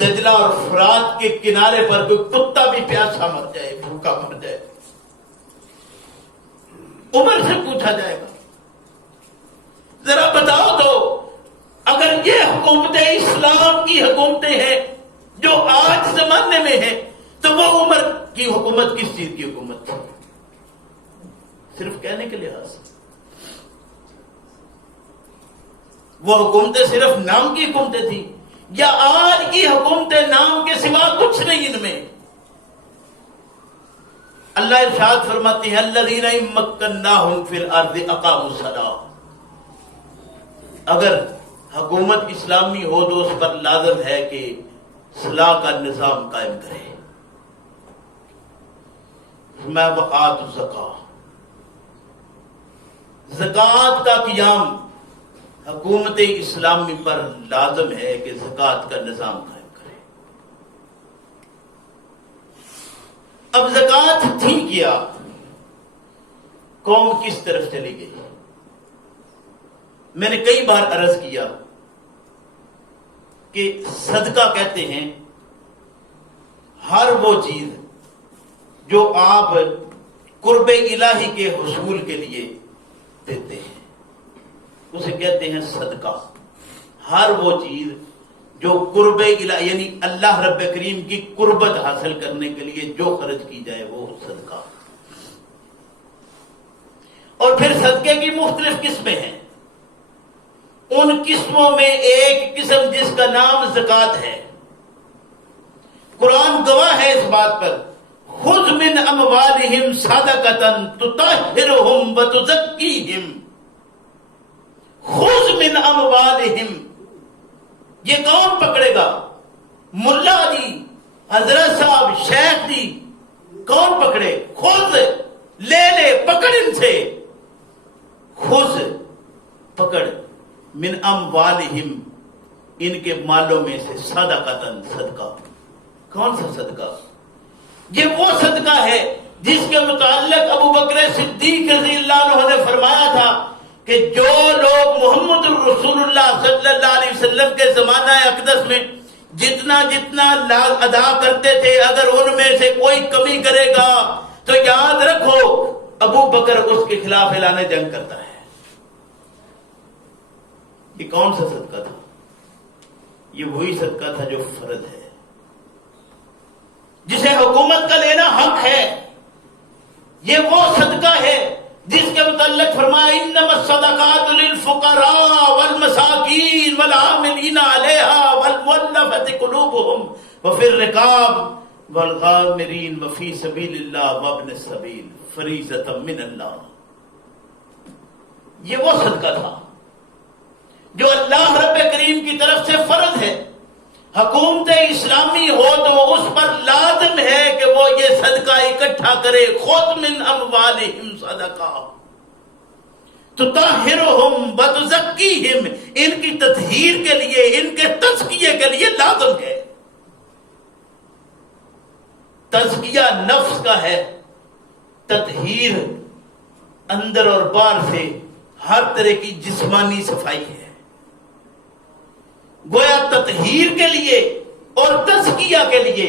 دجلہ اور فرات کے کنارے پر کوئی کتا بھی پیاسا مر جائے، بھوکا مر جائے، عمر سے پوچھا جائے گا ذرا بتاؤ تو، اگر یہ حکومتیں اسلام کی حکومتیں ہیں جو آج زمانے میں ہیں، تو وہ عمر کی حکومت کس چیز کی حکومت تھی؟ صرف کہنے کے لحاظ سے وہ حکومتیں صرف نام کی حکومتیں تھیں، یا آج کی حکومتیں نام کے سوا کچھ نہیں ان میں؟ اللہ ارشاد فرماتے ہیں الذین مکناہم فی الارض اقاموا الصلاۃ، اگر حکومت اسلامی ہو تو اس پر لازم ہے کہ صلاح کا نظام قائم کرے۔ میں وآت الزکاۃ، زکوٰۃ کا قیام حکومت اسلامی پر لازم ہے کہ زکوٰۃ کا نظام قائم کرے۔ اب زکوٰۃ تھی کیا؟ قوم کس طرف چلی گئی؟ میں نے کئی بار عرض کیا کہ صدقہ کہتے ہیں ہر وہ چیز جو آپ قرب الہی کے حصول کے لیے دیتے ہیں، اسے کہتے ہیں صدقہ۔ ہر وہ چیز جو قرب الہی یعنی اللہ رب کریم کی قربت حاصل کرنے کے لیے جو خرچ کی جائے وہ صدقہ۔ اور پھر صدقے کی مختلف قسمیں ہیں، ان قسموں میں ایک قسم جس کا نام زکوٰۃ ہے۔ قرآن گواہ ہے اس بات پر، خذ من اموالہم صدقۃ تطہرہم وتزکیہم، خذ من اموالہم، یہ کون پکڑے گا؟ ملا جی، حضرت صاحب، شیخ جی، کون پکڑے؟ خود لے لے، پکڑ ان سے، خذ پکڑ، من اموالہم، ان کے مالوں میں سے صدقۃ، صدقہ۔ کون سا صدقہ؟ یہ وہ صدقہ ہے جس کے متعلق ابو بکر صدیق رضی اللہ عنہ نے فرمایا تھا کہ جو لوگ محمد الرسول اللہ صلی اللہ علیہ وسلم کے زمانہ اقدس میں جتنا جتنا ادا کرتے تھے، اگر ان میں سے کوئی کمی کرے گا تو یاد رکھو ابو بکر اس کے خلاف اعلان جنگ کرتا ہے۔ یہ کون سا صدقہ تھا؟ یہ وہی صدقہ تھا جو فرض ہے، جسے حکومت کا لینا حق ہے۔ یہ وہ صدقہ ہے جس کے متعلق فرمایا انما الصدقات للفقراء والمساکین والعاملین علیہا والمؤلفۃ قلوبہم وفی الرقاب والغارمین وفی سبیل اللہ وابن السبیل فریضۃ من اللہ۔ یہ وہ صدقہ تھا جو اللہ رب کریم کی طرف سے فرض ہے۔ حکومت اسلامی ہو تو اس پر لازم ہے کہ وہ یہ صدقہ اکٹھا کرے۔ خذ من اموالہم صدقہ تطہرہم وتزکیہم، ان کی تطہیر کے لیے، ان کے تزکیے کے لیے لازم ہے۔ تزکیہ نفس کا ہے، تطہیر اندر اور باہر سے ہر طرح کی جسمانی صفائی ہے۔ گویا تطہیر کے لیے اور تزکیہ کے لیے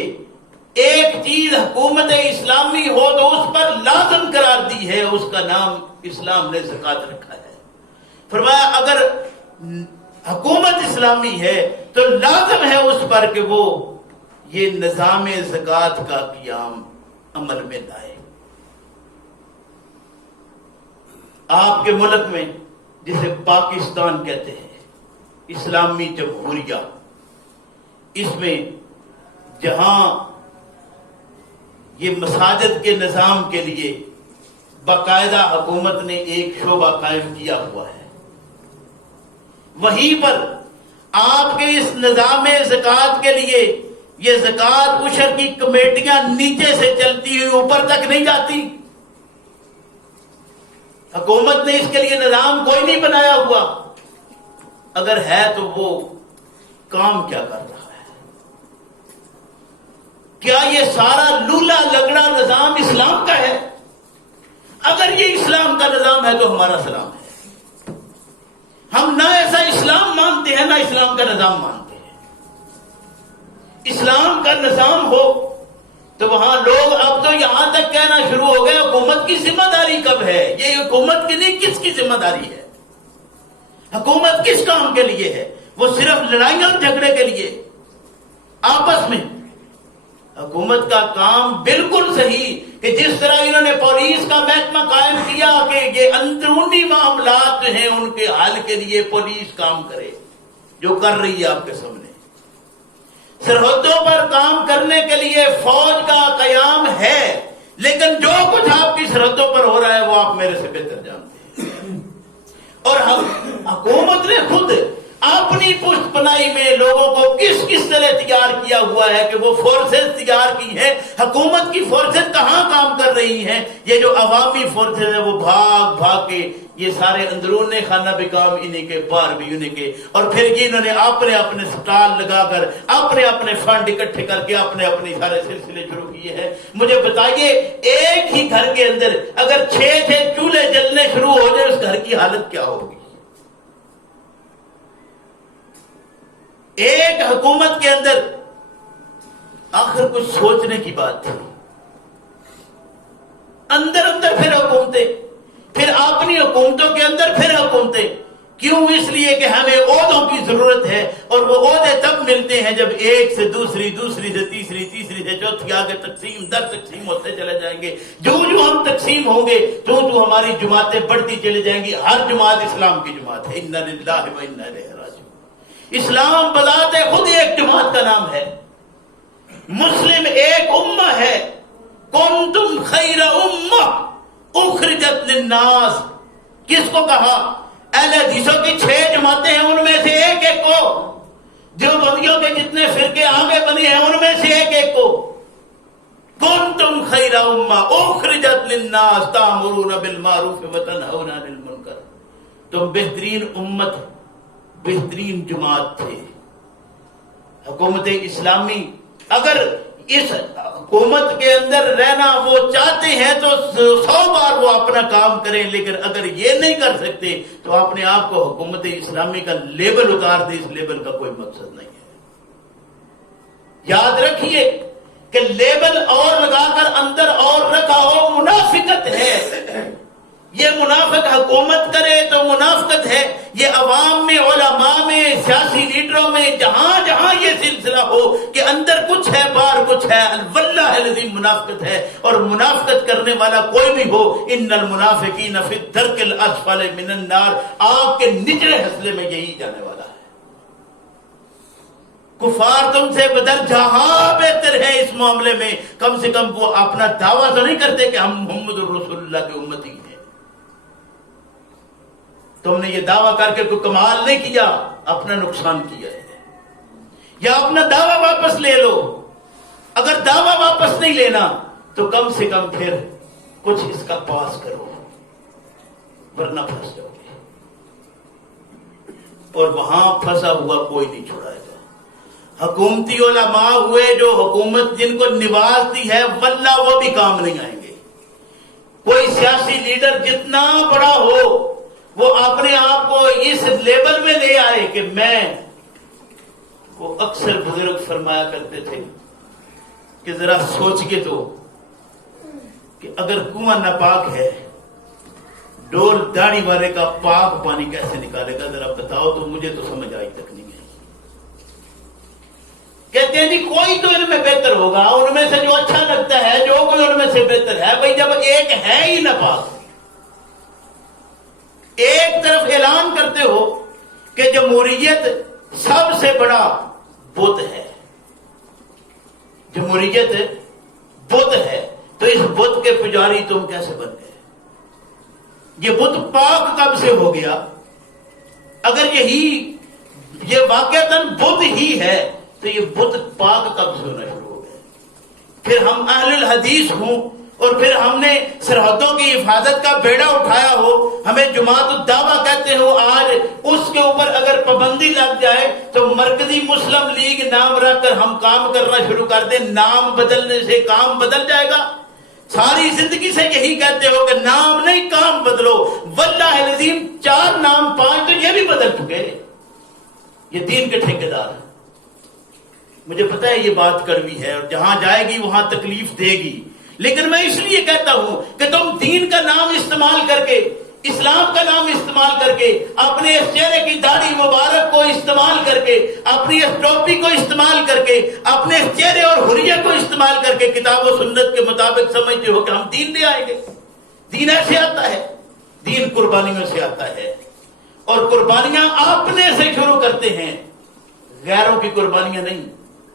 ایک چیز حکومت اسلامی ہو تو اس پر لازم قرار دی ہے، اس کا نام اسلام نے زکوٰۃ رکھا ہے۔ فرمایا اگر حکومت اسلامی ہے تو لازم ہے اس پر کہ وہ یہ نظام زکوٰۃ کا قیام عمل میں لائے۔ آپ کے ملک میں جسے پاکستان کہتے ہیں، اسلامی جمہوریہ، اس میں جہاں یہ مساجد کے نظام کے لیے باقاعدہ حکومت نے ایک شعبہ قائم کیا ہوا ہے، وہیں پر آپ کے اس نظام زکوٰۃ کے لیے یہ زکوٰۃ عشر کی کمیٹیاں نیچے سے چلتی ہوئی اوپر تک نہیں جاتی۔ حکومت نے اس کے لیے نظام کوئی نہیں بنایا ہوا، اگر ہے تو وہ کام کیا کر رہا ہے؟ کیا یہ سارا لولا لگڑا نظام اسلام کا ہے؟ اگر یہ اسلام کا نظام ہے تو ہمارا سلام ہے۔ ہم نہ ایسا اسلام مانتے ہیں نہ اسلام کا نظام مانتے ہیں۔ اسلام کا نظام ہو تو وہاں لوگ اب تو یہاں تک کہنا شروع ہو گئے حکومت کی ذمہ داری کب ہے؟ یہ حکومت کی نہیں، کس کی ذمہ داری ہے؟ حکومت کس کام کے لیے ہے؟ وہ صرف لڑائیاں جھگڑے کے لیے آپس میں؟ حکومت کا کام بالکل صحیح کہ جس طرح انہوں نے پولیس کا محکمہ قائم کیا کہ یہ اندرونی معاملات جو ہیں ان کے حل کے لیے پولیس کام کرے، جو کر رہی ہے آپ کے سامنے۔ سرحدوں پر کام کرنے کے لیے فوج کا قیام ہے، لیکن جو کچھ آپ کی سرحدوں پر ہو رہا ہے وہ آپ میرے سے بہتر جانتے ہیں۔ اور حکومت نے خود اپنی پشت پناہی میں لوگوں کو کس کس طرح تیار کیا ہوا ہے کہ وہ فورسز تیار کی ہیں۔ حکومت کی فورسز کہاں کام کر رہی ہیں؟ یہ جو عوامی فورسز ہیں وہ بھاگ بھاگ کے یہ سارے اندرون خانہ بھی کام انہیں کے، باہر بھی انہیں کے، اور پھر یہ انہوں نے اپنے اپنے سٹال لگا کر اپنے اپنے فنڈ اکٹھے کر کے اپنے اپنے سارے سلسلے شروع کیے ہیں۔ مجھے بتائیے ایک ہی گھر کے اندر اگر 6 چولہے جلنے شروع ہو جائے اس گھر کی حالت کیا ہوگی؟ ایک حکومت کے اندر آخر کچھ سوچنے کی بات تھی، اندر اندر پھر حکومتیں، پھر اپنی حکومتوں کے اندر پھر حکومتیں، کیوں؟ اس لیے کہ ہمیں عہدوں کی ضرورت ہے، اور وہ عہدے تب ملتے ہیں جب ایک سے دوسری، دوسری سے تیسری، تیسری سے چوتھی، آگے تقسیم در تقسیم ہوتے چلے جائیں گے۔ جو ہم تقسیم ہوں گے تو ہماری جماعتیں بڑھتی چلی جائیں گی۔ ہر جماعت اسلام کی جماعت ہے، انا للہ و انا الیہ راجعون۔ اسلام بذات خود ایک جماعت کا نام ہے، مسلم ایک امہ ہے، کنتم خیر امہ اخرجت للناس۔ کس کو کہا؟ اہل حدیثوں کی 6 جماعتیں ہیں، ان میں سے ایک ایک کو، دیوبندیوں کے جتنے فرقے آگے بنے ہیں ان میں سے ایک ایک کو، کنتم خیر امہ اخرجت للناس تأمرون بالمعروف وتنہون عن المنکر۔ تم بہترین امت، بہترین جماعت تھے۔ حکومت اسلامی اگر اس حکومت کے اندر رہنا وہ چاہتے ہیں تو 100 بار وہ اپنا کام کریں، لیکن اگر یہ نہیں کر سکتے تو اپنے آپ کو حکومت اسلامی کا لیبل اتار دے۔ اس لیبل کا کوئی مقصد نہیں ہے۔ یاد رکھیے کہ لیبل اور لگا کر اندر اور رکھا ہو منافقت ہے۔ یہ منافق حکومت کرے تو منافقت ہے۔ یہ عوام میں، علماء میں، سیاسی لیڈروں میں، جہاں جہاں یہ سلسلہ ہو کہ اندر کچھ ہے باہر کچھ ہے، واللہ العظیم منافقت ہے۔ اور منافقت کرنے والا کوئی بھی ہو، ان المنافقین فی الدرک الاسفل من النار، آگ کے نچلے حصے میں یہی جانے والا ہے۔ کفار تم سے بدر جہاں بہتر ہے اس معاملے میں، کم سے کم وہ اپنا دعویٰ تو نہیں کرتے کہ ہم محمد رسول اللہ کے امتی ہیں۔ تم نے یہ دعویٰ کر کے کوئی کمال نہیں کیا، اپنا نقصان کیا ہے۔ یا اپنا دعویٰ واپس لے لو، اگر دعویٰ واپس نہیں لینا تو کم سے کم پھر کچھ اس کا پاس کرو، ورنہ پھنس جاؤ گے، اور وہاں پھنسا ہوا کوئی نہیں چھڑائے گا۔ حکومتی علماء ہوئے جو حکومت جن کو نوازتی ہے، واللہ وہ بھی کام نہیں آئیں گے۔ کوئی سیاسی لیڈر جتنا بڑا ہو وہ اپنے آپ کو اس لیبل میں لے آئے کہ میں، وہ اکثر بزرگ فرمایا کرتے تھے کہ ذرا سوچ کے تو کہ اگر کنواں ناپاک ہے، ڈول داڑھی والے کا پاک پانی کیسے نکالے گا؟ ذرا بتاؤ تو، مجھے تو سمجھ آئی تک نہیں ہے۔ کہتے ہیں جی کوئی تو ان میں بہتر ہوگا، ان میں سے جو اچھا لگتا ہے، جو کوئی ان میں سے بہتر ہے۔ بھائی جب ایک ہے ہی ناپاک، ایک طرف اعلان کرتے ہو کہ جمہوریت سب سے بڑا بت ہے، جمہوریت بت ہے، تو اس بت کے پجاری تم کیسے بن گئے؟ یہ بت پاک کب سے ہو گیا؟ اگر یہ واقعتاً بت ہی ہے تو یہ بت پاک کب سے ہونا شروع ہو گیا؟ پھر ہم اہل الحدیث ہوں اور پھر ہم نے سرحدوں کی حفاظت کا بیڑا اٹھایا ہو، ہمیں جماعت الدعوہ کہتے ہو، آج اس کے اوپر اگر پابندی لگ جائے تو مرکزی مسلم لیگ نام رکھ کر ہم کام کرنا شروع کر دیں، نام بدلنے سے کام بدل جائے گا؟ ساری زندگی سے یہی کہتے ہو کہ نام نہیں کام بدلو، واللہ العظیم 4 نام 5 تو یہ بھی بدل چکے۔ یہ دین کے ٹھیکیدار ہیں۔ مجھے پتا ہے یہ بات کڑوی ہے اور جہاں جائے گی وہاں تکلیف دے گی، لیکن میں اس لیے کہتا ہوں کہ تم دین کا نام استعمال کر کے، اسلام کا نام استعمال کر کے، اپنے اس چہرے کی داڑھی مبارک کو استعمال کر کے، اپنی اس ٹوپی کو استعمال کر کے، اپنے اس چہرے اور حریت کو استعمال کر کے کتاب و سنت کے مطابق سمجھتے ہو کہ ہم دین لے آئیں گے۔ دین ایسے آتا ہے، دین قربانیوں سے آتا ہے، اور قربانیاں اپنے سے شروع کرتے ہیں، غیروں کی قربانیاں نہیں،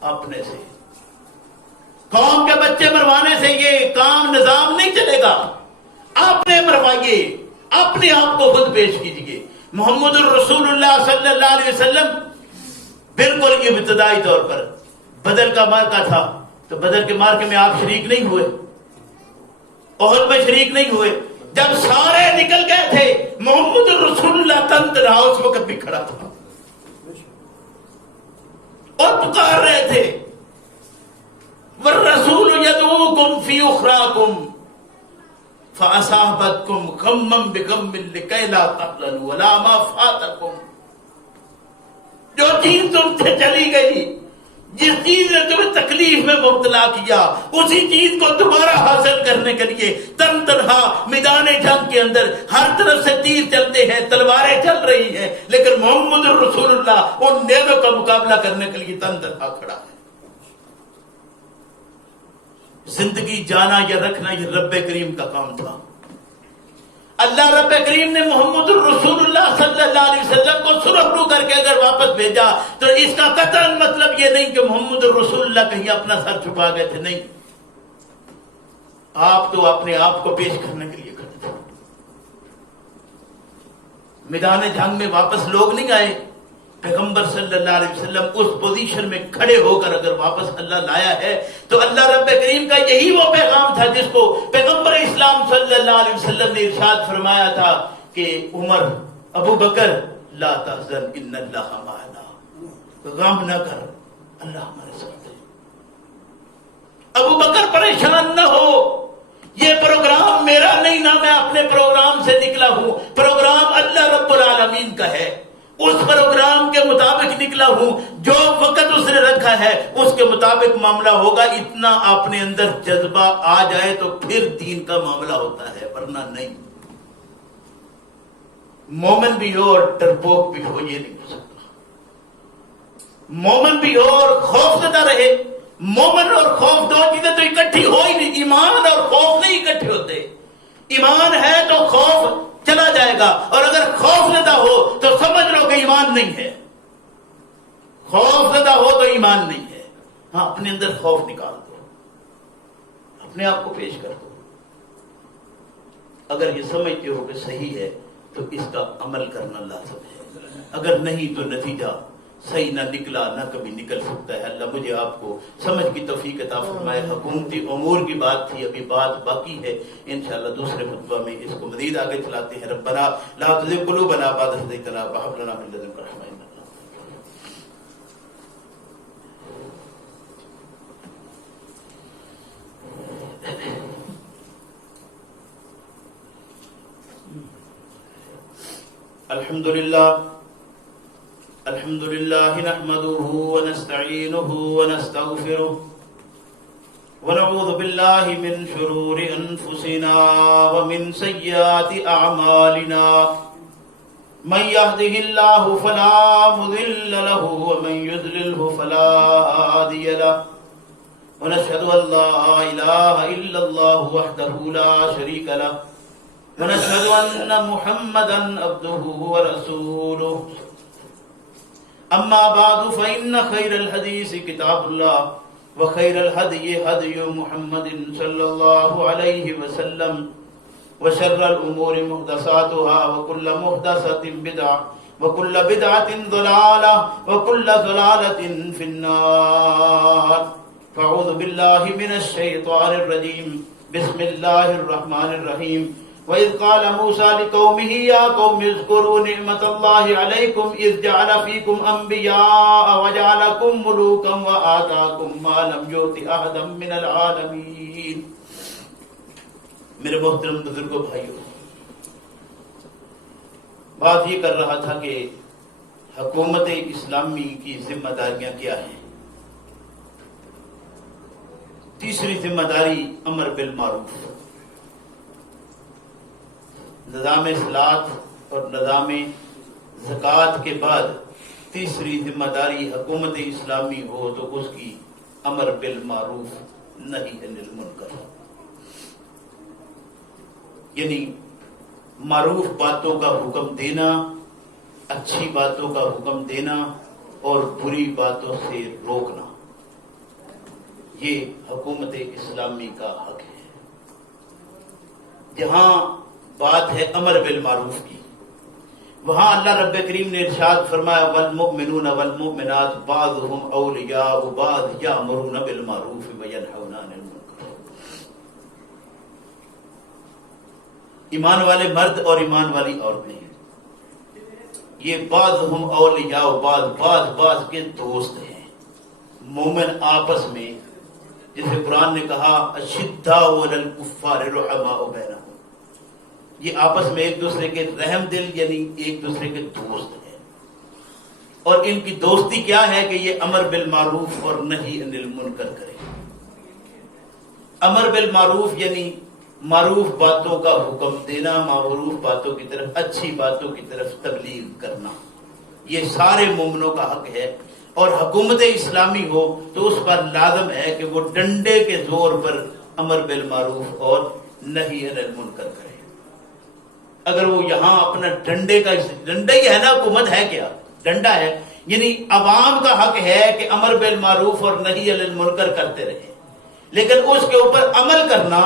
اپنے سے۔ قوم کے بچے مروانے سے یہ کام نظام نہیں چلے گا، اپنے مروائیے، اپنے آپ کو خود پیش کیجئے۔ محمد الرسول اللہ صلی اللہ علیہ وسلم بالکل ابتدائی طور پر بدر کا مارکا تھا تو بدر کے مارکے میں آپ شریک نہیں ہوئے، احد میں شریک نہیں ہوئے، جب سارے نکل گئے تھے محمد رسول اللہ تن تنہا اس وقت بھی کھڑا تھا اور پکار رہے تھے والرسول يدعوكم في اخراكم فاصابتكم غما بغم لكي لا تحزنوا ولا ما فاتكم. جو چیز تم سے چلی گئی، جس چیز نے تمہیں تکلیف میں مبتلا کیا، اسی چیز کو دوبارہ حاصل کرنے کے لیے تن تنہا میدان جنگ کے اندر ہر طرف سے تیر چلتے ہیں، تلواریں چل رہی ہیں، لیکن محمد رسول اللہ ان نیزوں کا مقابلہ کرنے کے لیے تن تنہا کھڑا ہے. زندگی جانا یا رکھنا یہ رب کریم کا کام تھا. اللہ رب کریم نے محمد الرسول اللہ صلی اللہ علیہ وسلم کو سرخرو کر کے اگر واپس بھیجا تو اس کا قطعاً مطلب یہ نہیں کہ محمد الرسول اللہ کہیں اپنا سر چھپا گئے تھے. نہیں، آپ تو اپنے آپ کو پیش کرنے کے لیے کھڑے تھے. میدان جنگ میں واپس لوگ نہیں آئے. پیغمبر صلی اللہ علیہ وسلم اس پوزیشن میں کھڑے ہو کر اگر واپس اللہ لایا ہے تو اللہ رب کریم کا یہی وہ پیغام تھا جس کو پیغمبر اسلام صلی اللہ علیہ وسلم نے ارشاد فرمایا تھا کہ عمر، ابو بکر، لا تحزن ان اللہ معنا، غم نہ کر، اللہ ہمارے ساتھ ہے. ابو بکر پریشان نہ ہو، یہ پروگرام میرا نہیں، نہ میں اپنے پروگرام سے نکلا ہوں، پروگرام اللہ رب العالمین کا ہے. اس پروگرام کے مطابق نکلا ہوں، جو وقت اس نے رکھا ہے اس کے مطابق معاملہ ہوگا. اتنا اپنے اندر جذبہ آ جائے تو پھر دین کا معاملہ ہوتا ہے، ورنہ نہیں. مومن بھی ہو اور ڈرپوک بھی ہو، یہ نہیں ہو سکتا. مومن بھی ہو اور خوف زدہ رہے. مومن اور خوف دو چیزیں تو اکٹھی ہو ہی نہیں. ایمان اور خوف نہیں اکٹھے ہوتے. ایمان ہے تو خوف چلا جائے گا، اور اگر خوف زدہ ہو تو سمجھ لو کہ ایمان نہیں ہے. خوف زدہ ہو تو ایمان نہیں ہے. ہاں، اپنے اندر خوف نکال دو، اپنے آپ کو پیش کر دو. اگر یہ سمجھتے ہو کہ صحیح ہے تو اس کا عمل کرنا لازم ہے. اگر نہیں تو نتیجہ صحیح نہ نکلا، نہ کبھی نکل سکتا ہے. اللہ مجھے آپ کو سمجھ کی توفیق عطا فرمائے. حکومتی امور کی بات تھی، ابھی بات باقی ہے. انشاءاللہ دوسرے خطبہ میں اس کو مزید آگے چلاتے ہیں. ربنا لا تزغ قلوبنا بعد إذ هديتنا وهب لنا من لدنك رحمة إنك أنت الوهاب. الحمد لله نحمده ونستعينه ونستغفره ونعوذ بالله من شرور أنفسنا ومن سيئات أعمالنا. من يهده الله فلا مضل له ومن يضلله فلا هادي له. ونشهد أن لا إله إلا الله وحده لا شريك له ونشهد أن محمدا عبده ورسوله. أما بعد فإن خير الحديث كتاب الله وخير الهدي هدي محمد صلى الله عليه وسلم وشر الأمور محدثاتها وكل محدثة بدعة وكل بدعة ضلالة وكل ضلالة في النار. فأعوذ بالله من الشيطان الرجيم. بسم الله الرحمن الرحيم. وَإِذْ قَالَ مُوسَى لِقَوْمِهِ يَا قَوْمِ اذْكُرُوا نِعْمَةَ اللَّهِ عَلَيْكُمْ إِذْ جَعَلَ فِيكُمْ أَنْبِيَاءَ وَجَعَلَكُمْ مُلُوكًا وَآتَاكُمْ مَا لَمْ يُؤْتِ أَحَدًا مِنَ الْعَالَمِينَ. میرے محترم بزرگوں بھائیوں، بات یہ کر رہا تھا کہ حکومت اسلامی کی ذمہ داریاں کیا ہیں. تیسری ذمہ داری امر بالمعروف. نظام اصلاحات اور نظام زکوٰۃ کے بعد تیسری ذمہ داری حکومت اسلامی ہو تو اس کی امر بالمعروف نہی عن المنکر، یعنی معروف باتوں کا حکم دینا، اچھی باتوں کا حکم دینا اور بری باتوں سے روکنا. یہ حکومت اسلامی کا حق ہے. جہاں بات ہے امر بالمعروف کی، وہاں اللہ رب کریم نے ارشاد فرمایا والمؤمنون والمؤمنات بعضهم اولیاء بعض یامرون بالمعروف وینہون عن المنکر. ایمان والے مرد اور ایمان والی عورتیں ہیں، یہ بعضهم اولیاء بعض کے دوست ہیں۔ مومن آپس میں، جیسے قرآن نے کہا اشداء علی الکفار رحماء بینہم، یہ آپس میں ایک دوسرے کے رحم دل یعنی ایک دوسرے کے دوست ہیں۔ اور ان کی دوستی کیا ہے کہ یہ امر بالمعروف اور نہی عن المنکر کرے۔ امر بالمعروف یعنی معروف باتوں کا حکم دینا، معروف باتوں کی طرف، اچھی باتوں کی طرف تبلیغ کرنا، یہ سارے مومنوں کا حق ہے۔ اور حکومت اسلامی ہو تو اس پر لازم ہے کہ وہ ڈنڈے کے زور پر امر بالمعروف اور نہی عن المنکر کرے۔ اگر وہ یہاں اپنا ڈنڈا ہی ہے نا، حکومت ہے کیا؟ ڈنڈا ہے، یعنی عوام کا حق ہے کہ امر بالمعروف اور نہی عن المنکر کرتے رہے، لیکن اس کے اوپر عمل کرنا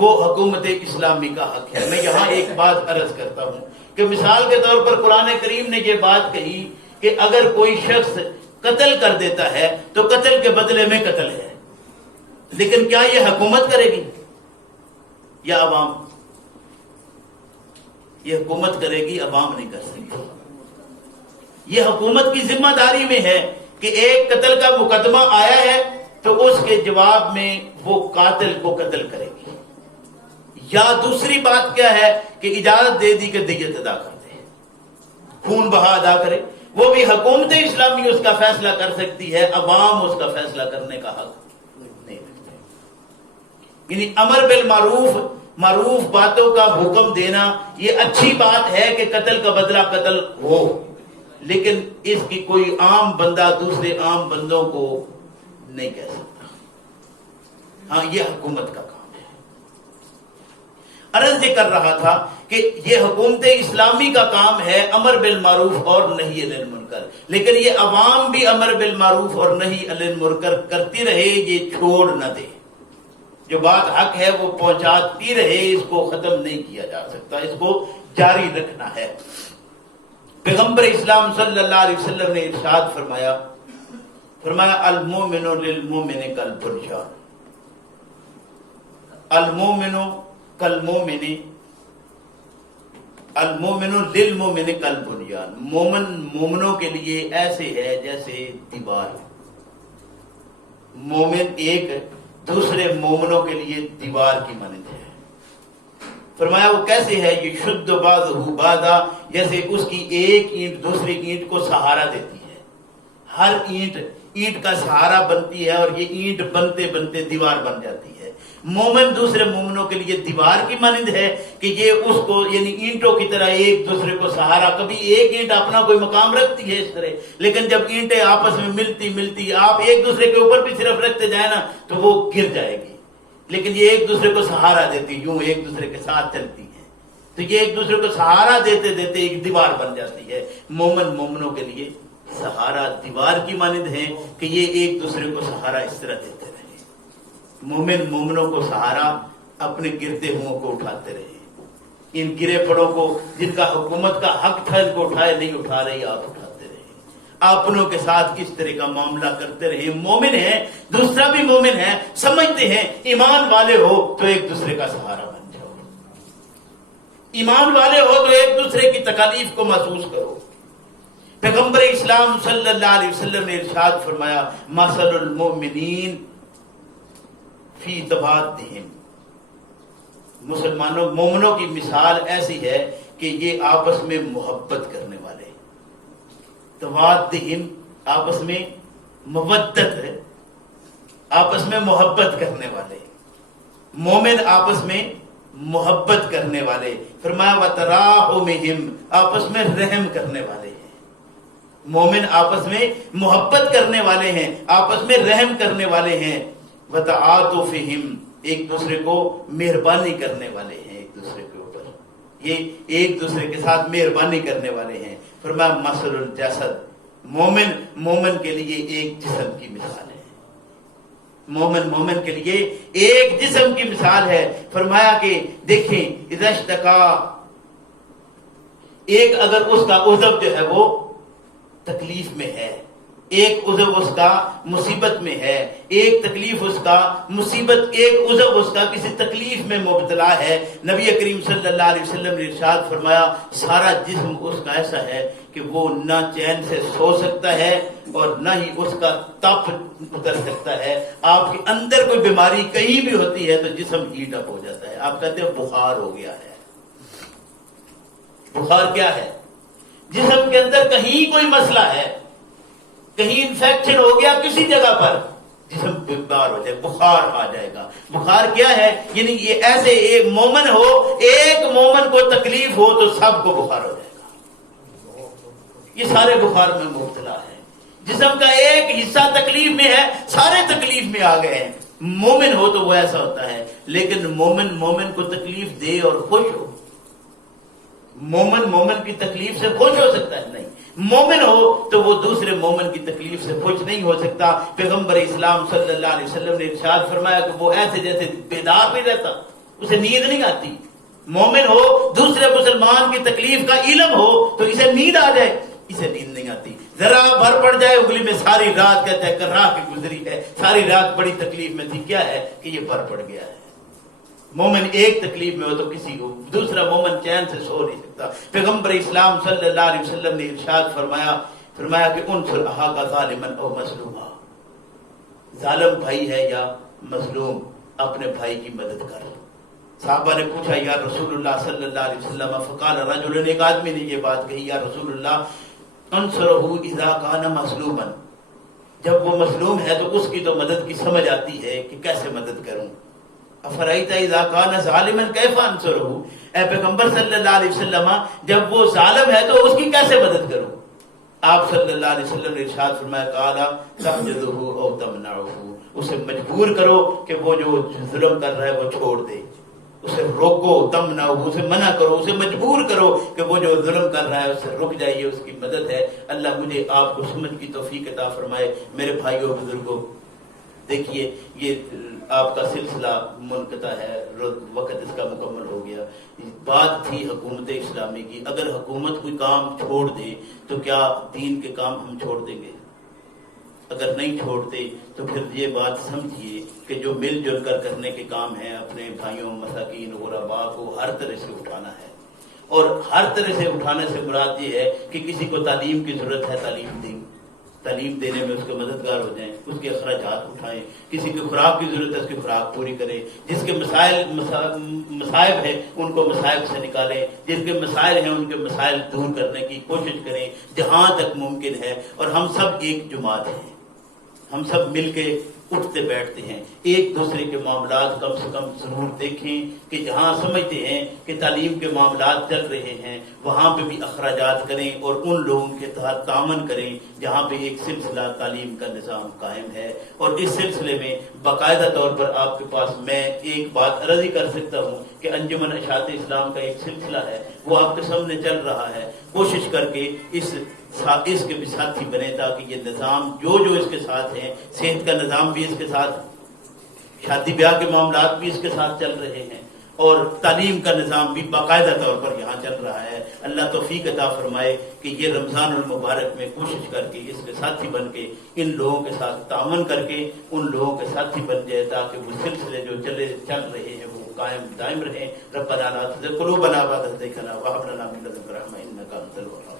وہ حکومت اسلامی کا حق ہے۔ میں یہاں ایک بات عرض کرتا ہوں کہ مثال کے طور پر قرآن کریم نے یہ بات کہی کہ اگر کوئی شخص قتل کر دیتا ہے تو قتل کے بدلے میں قتل ہے، لیکن کیا یہ حکومت کرے گی یا عوام؟ یہ حکومت کرے گی، عوام نہیں کر سکتی۔ یہ حکومت کی ذمہ داری میں ہے کہ ایک قتل کا مقدمہ آیا ہے تو اس کے جواب میں وہ قاتل کو قتل کرے گی، یا دوسری بات کیا ہے کہ اجازت دے دی کہ دیت ادا کر دے، خون بہا ادا کرے، وہ بھی حکومت اسلامی اس کا فیصلہ کر سکتی ہے، عوام اس کا فیصلہ کرنے کا حق نہیں رکھتے۔ یعنی امر بالمعروف، معروف باتوں کا حکم دینا، یہ اچھی بات ہے کہ قتل کا بدلہ قتل ہو، لیکن اس کی کوئی عام بندہ دوسرے عام بندوں کو نہیں کہہ سکتا۔ ہاں، یہ حکومت کا کام ہے۔ عرض یہ کر رہا تھا کہ یہ حکومت اسلامی کا کام ہے امر بالمعروف اور نہی عن المنکر، لیکن یہ عوام بھی امر بالمعروف اور نہی عن المنکر کرتی رہے، یہ چھوڑ نہ دے۔ جو بات حق ہے وہ پہنچاتی رہے، اس کو ختم نہیں کیا جا سکتا، اس کو جاری رکھنا ہے۔ پیغمبر اسلام صلی اللہ علیہ وسلم نے ارشاد فرمایا المومن للمومن کالبنیان، المومن کالمومن، المومن للمومن کالبنیان، مومن مومنوں کے لیے ایسے ہے جیسے دیوار، مومن ایک دوسرے مومنوں کے لیے دیوار کی مانند ہے۔ فرمایا وہ کیسے ہے؟ یہ شد بعضہ بعضا، جیسے اس کی ایک اینٹ دوسری اینٹ کو سہارا دیتی ہے، ہر اینٹ کا سہارا بنتی ہے، اور یہ اینٹ بنتے بنتے دیوار بن جاتی ہے۔ مومن دوسرے مومنوں کے لیے دیوار کی مانند ہے کہ یہ اس کو یعنی اینٹوں کی طرح ایک دوسرے کو سہارا، کبھی ایک اینٹ اپنا کوئی مقام رکھتی ہے اس طرح، لیکن جب اینٹیں آپس میں ملتی آپ ایک دوسرے کے اوپر بھی صرف رکھتے جائیں نا تو وہ گر جائے گی، لیکن یہ ایک دوسرے کو سہارا دیتی، یوں ایک دوسرے کے ساتھ چلتی ہے، تو یہ ایک دوسرے کو سہارا دیتے دیتے ایک دیوار بن جاتی ہے۔ مومن مومنوں کے لیے سہارا دیوار کی مانند ہے کہ یہ ایک دوسرے کو سہارا اس طرح دیتے رہے، مومن مومنوں کو سہارا اپنے گرتے ہوں کو اٹھاتے رہے، ان گرے پڑوں کو جن کا حکومت کا حق تھا ان کو اٹھائے، نہیں اٹھا رہی آپ اٹھاتے رہے، اپنوں کے ساتھ کس طرح کا معاملہ کرتے رہے۔ مومن ہے، دوسرا بھی مومن ہے، سمجھتے ہیں ایمان والے ہو تو ایک دوسرے کا سہارا بن جاؤ، ایمان والے ہو تو ایک دوسرے کی تکالیف کو محسوس کرو۔ پیغمبر اسلام صلی اللہ علیہ وسلم نے ارشاد فرمایا مثل المؤمنین فی تبادہم، مسلمانوں مومنوں کی مثال ایسی ہے کہ یہ آپس میں محبت کرنے والے، تبادہم آپس میں مودت ہے، آپس میں محبت کرنے والے، مومن آپس میں محبت کرنے والے۔ فرمایا وتراحمہم، آپس میں رحم کرنے والے ہیں، مومن آپس میں محبت کرنے والے ہیں، آپس میں رحم کرنے والے ہیں، وتعاطفہم، ایک دوسرے کو مہربانی کرنے والے ہیں، ایک دوسرے کے اوپر یہ ایک دوسرے کے ساتھ مہربانی کرنے والے ہیں۔ فرمایا مثل الجسد، مومن کے لیے ایک جسم کی مثال ہے، مومن کے لیے ایک جسم کی مثال ہے۔ فرمایا کہ دیکھیں اذا اشتکا، ایک اگر اس کا عضو جو ہے وہ تکلیف میں ہے، ایک عضو اس کا مصیبت میں ہے، ایک تکلیف اس کا مصیبت، ایک عضو اس کا کسی تکلیف میں مبتلا ہے، نبی کریم صلی اللہ علیہ وسلم نے ارشاد فرمایا سارا جسم اس کا ایسا ہے کہ وہ نہ چین سے سو سکتا ہے اور نہ ہی اس کا تپ اتر سکتا ہے۔ آپ کے اندر کوئی بیماری کہیں بھی ہوتی ہے تو جسم ہیٹ اپ ہو جاتا ہے، آپ کہتے ہیں بخار ہو گیا ہے۔ بخار کیا ہے؟ جسم کے اندر کہیں کوئی مسئلہ ہے، کہیں انفیکشن ہو گیا کسی جگہ پر، جسم بیمار ہو جائے، بخار آ جائے گا۔ بخار کیا ہے؟ یعنی یہ ایسے ایک مومن ہو، ایک مومن کو تکلیف ہو تو سب کو بخار ہو جائے گا۔ یہ سارے بخار میں مبتلا ہے، جسم کا ایک حصہ تکلیف میں ہے، سارے تکلیف میں آ گئے ہیں۔ مومن ہو تو وہ ایسا ہوتا ہے، لیکن مومن کو تکلیف دے اور خوش ہو، مومن کی تکلیف سے خوش ہو سکتا ہے؟ نہیں۔ مومن ہو تو وہ دوسرے مومن کی تکلیف سے خوش نہیں ہو سکتا۔ پیغمبر اسلام صلی اللہ علیہ وسلم نے ارشاد فرمایا کہ وہ ایسے جیسے بیدار نہیں رہتا، اسے نیند نہیں آتی۔ مومن ہو، دوسرے مسلمان کی تکلیف کا علم ہو تو اسے نیند آ جائے، اسے نیند نہیں آتی۔ ذرا بھر پڑ جائے انگلی میں، ساری رات کہتا ہے کرا کے گزری ہے، ساری رات بڑی تکلیف میں تھی، کیا ہے کہ یہ بھر پڑ گیا ہے۔ مومن ایک تکلیف میں ہو تو کسی کو دوسرا مومن چین سے سو نہیں سکتا۔ پیغمبر اسلام صلی اللہ علیہ وسلم نے ارشاد فرمایا کہ انصر اخاک ظالما او مظلوما، ظالم بھائی ہے یا مظلوم، اپنے بھائی کی مدد کر۔ صحابہ نے پوچھا یا رسول اللہ صلی اللہ علیہ وسلم، فقال رجل، ایک آدمی نے یہ بات کہی، یا رسول اللہ انصرہ اذا کان مظلوما، جب وہ مظلوم ہے تو اس کی تو مدد کی سمجھ آتی ہے کہ کیسے مدد کروں۔ افرائیت اذا کان ظالما کیف انصرہ، اے پیغمبر صلی اللہ علیہ وسلم جب وہ ظالم ہے تو اس کی کیسے مدد کروں؟ آپ صلی اللہ علیہ وسلم نے ارشاد فرمایا قال تمجدہ او تمنعہ، اسے مجبور کرو کہ وہ جو ظلم کر رہا ہے وہ چھوڑ دے، اسے روکو، تمنعہ اسے منع کرو، اسے مجبور کرو کہ وہ جو ظلم کر رہا ہے اس سے رک جائیے، اس کی مدد ہے۔ اللہ مجھے آپ کو سمجھ کی توفیق عطا فرمائے۔ میرے بھائیوں بزرگوں، دیکھیے یہ آپ کا سلسلہ منقطع ہے، وقت اس کا مکمل ہو گیا۔ بات تھی حکومت اسلامی کی، اگر حکومت کوئی کام چھوڑ دے تو کیا دین کے کام ہم چھوڑ دیں گے؟ اگر نہیں چھوڑتے تو پھر یہ بات سمجھیے کہ جو مل جل کر کرنے کے کام ہیں، اپنے بھائیوں مساکین غرباء کو ہر طرح سے اٹھانا ہے، اور ہر طرح سے اٹھانے سے مراد یہ ہے کہ کسی کو تعلیم کی ضرورت ہے تعلیم دیں، تعلیم دینے میں اس کے مددگار ہو جائیں، اس کے اخراجات اٹھائیں، کسی کی خوراک کی ضرورت ہے اس کی خوراک پوری کریں، جس کے مصائب ہیں ان کو مصائب سے نکالیں، جن کے مسائل ہیں ان کے مسائل دور کرنے کی کوشش کریں جہاں تک ممکن ہے۔ اور ہم سب ایک جماعت ہیں، ہم سب مل کے اٹھتے بیٹھتے ہیں، ایک دوسرے کے معاملات کم سے کم ضرور دیکھیں کہ جہاں سمجھتے ہیں کہ تعلیم کے معاملات چل رہے ہیں وہاں پہ بھی اخراجات کریں، اور ان لوگوں کے تحت تعاون کریں جہاں پہ ایک سلسلہ تعلیم کا نظام قائم ہے۔ اور اس سلسلے میں باقاعدہ طور پر آپ کے پاس میں ایک بات عرض ہی کر سکتا ہوں کہ انجمن اشاعت اسلام کا ایک سلسلہ ہے، وہ آپ کے سامنے چل رہا ہے، کوشش کر کے اس کے بھی ساتھی بنے تاکہ یہ نظام جو اس کے ساتھ ہیں، صحت کا نظام بھی اس کے ساتھ، شادی بیاہ کے معاملات بھی اس کے ساتھ چل رہے ہیں، اور تعلیم کا نظام بھی باقاعدہ طور پر یہاں چل رہا ہے۔ اللہ توفیق عطا فرمائے کہ یہ رمضان المبارک میں کوشش کر کے اس کے ساتھی بن کے ان لوگوں کے ساتھ تعاون کر کے ان لوگوں کے ساتھی بن جائے تاکہ وہ سلسلے جو چل رہے ہیں وہ قائم دائم رہیں۔ ربنا لا تزغ قلوبنا بعد إذ هديتنا وهب لنا من لدنك رحمة إنك أنت الوهاب۔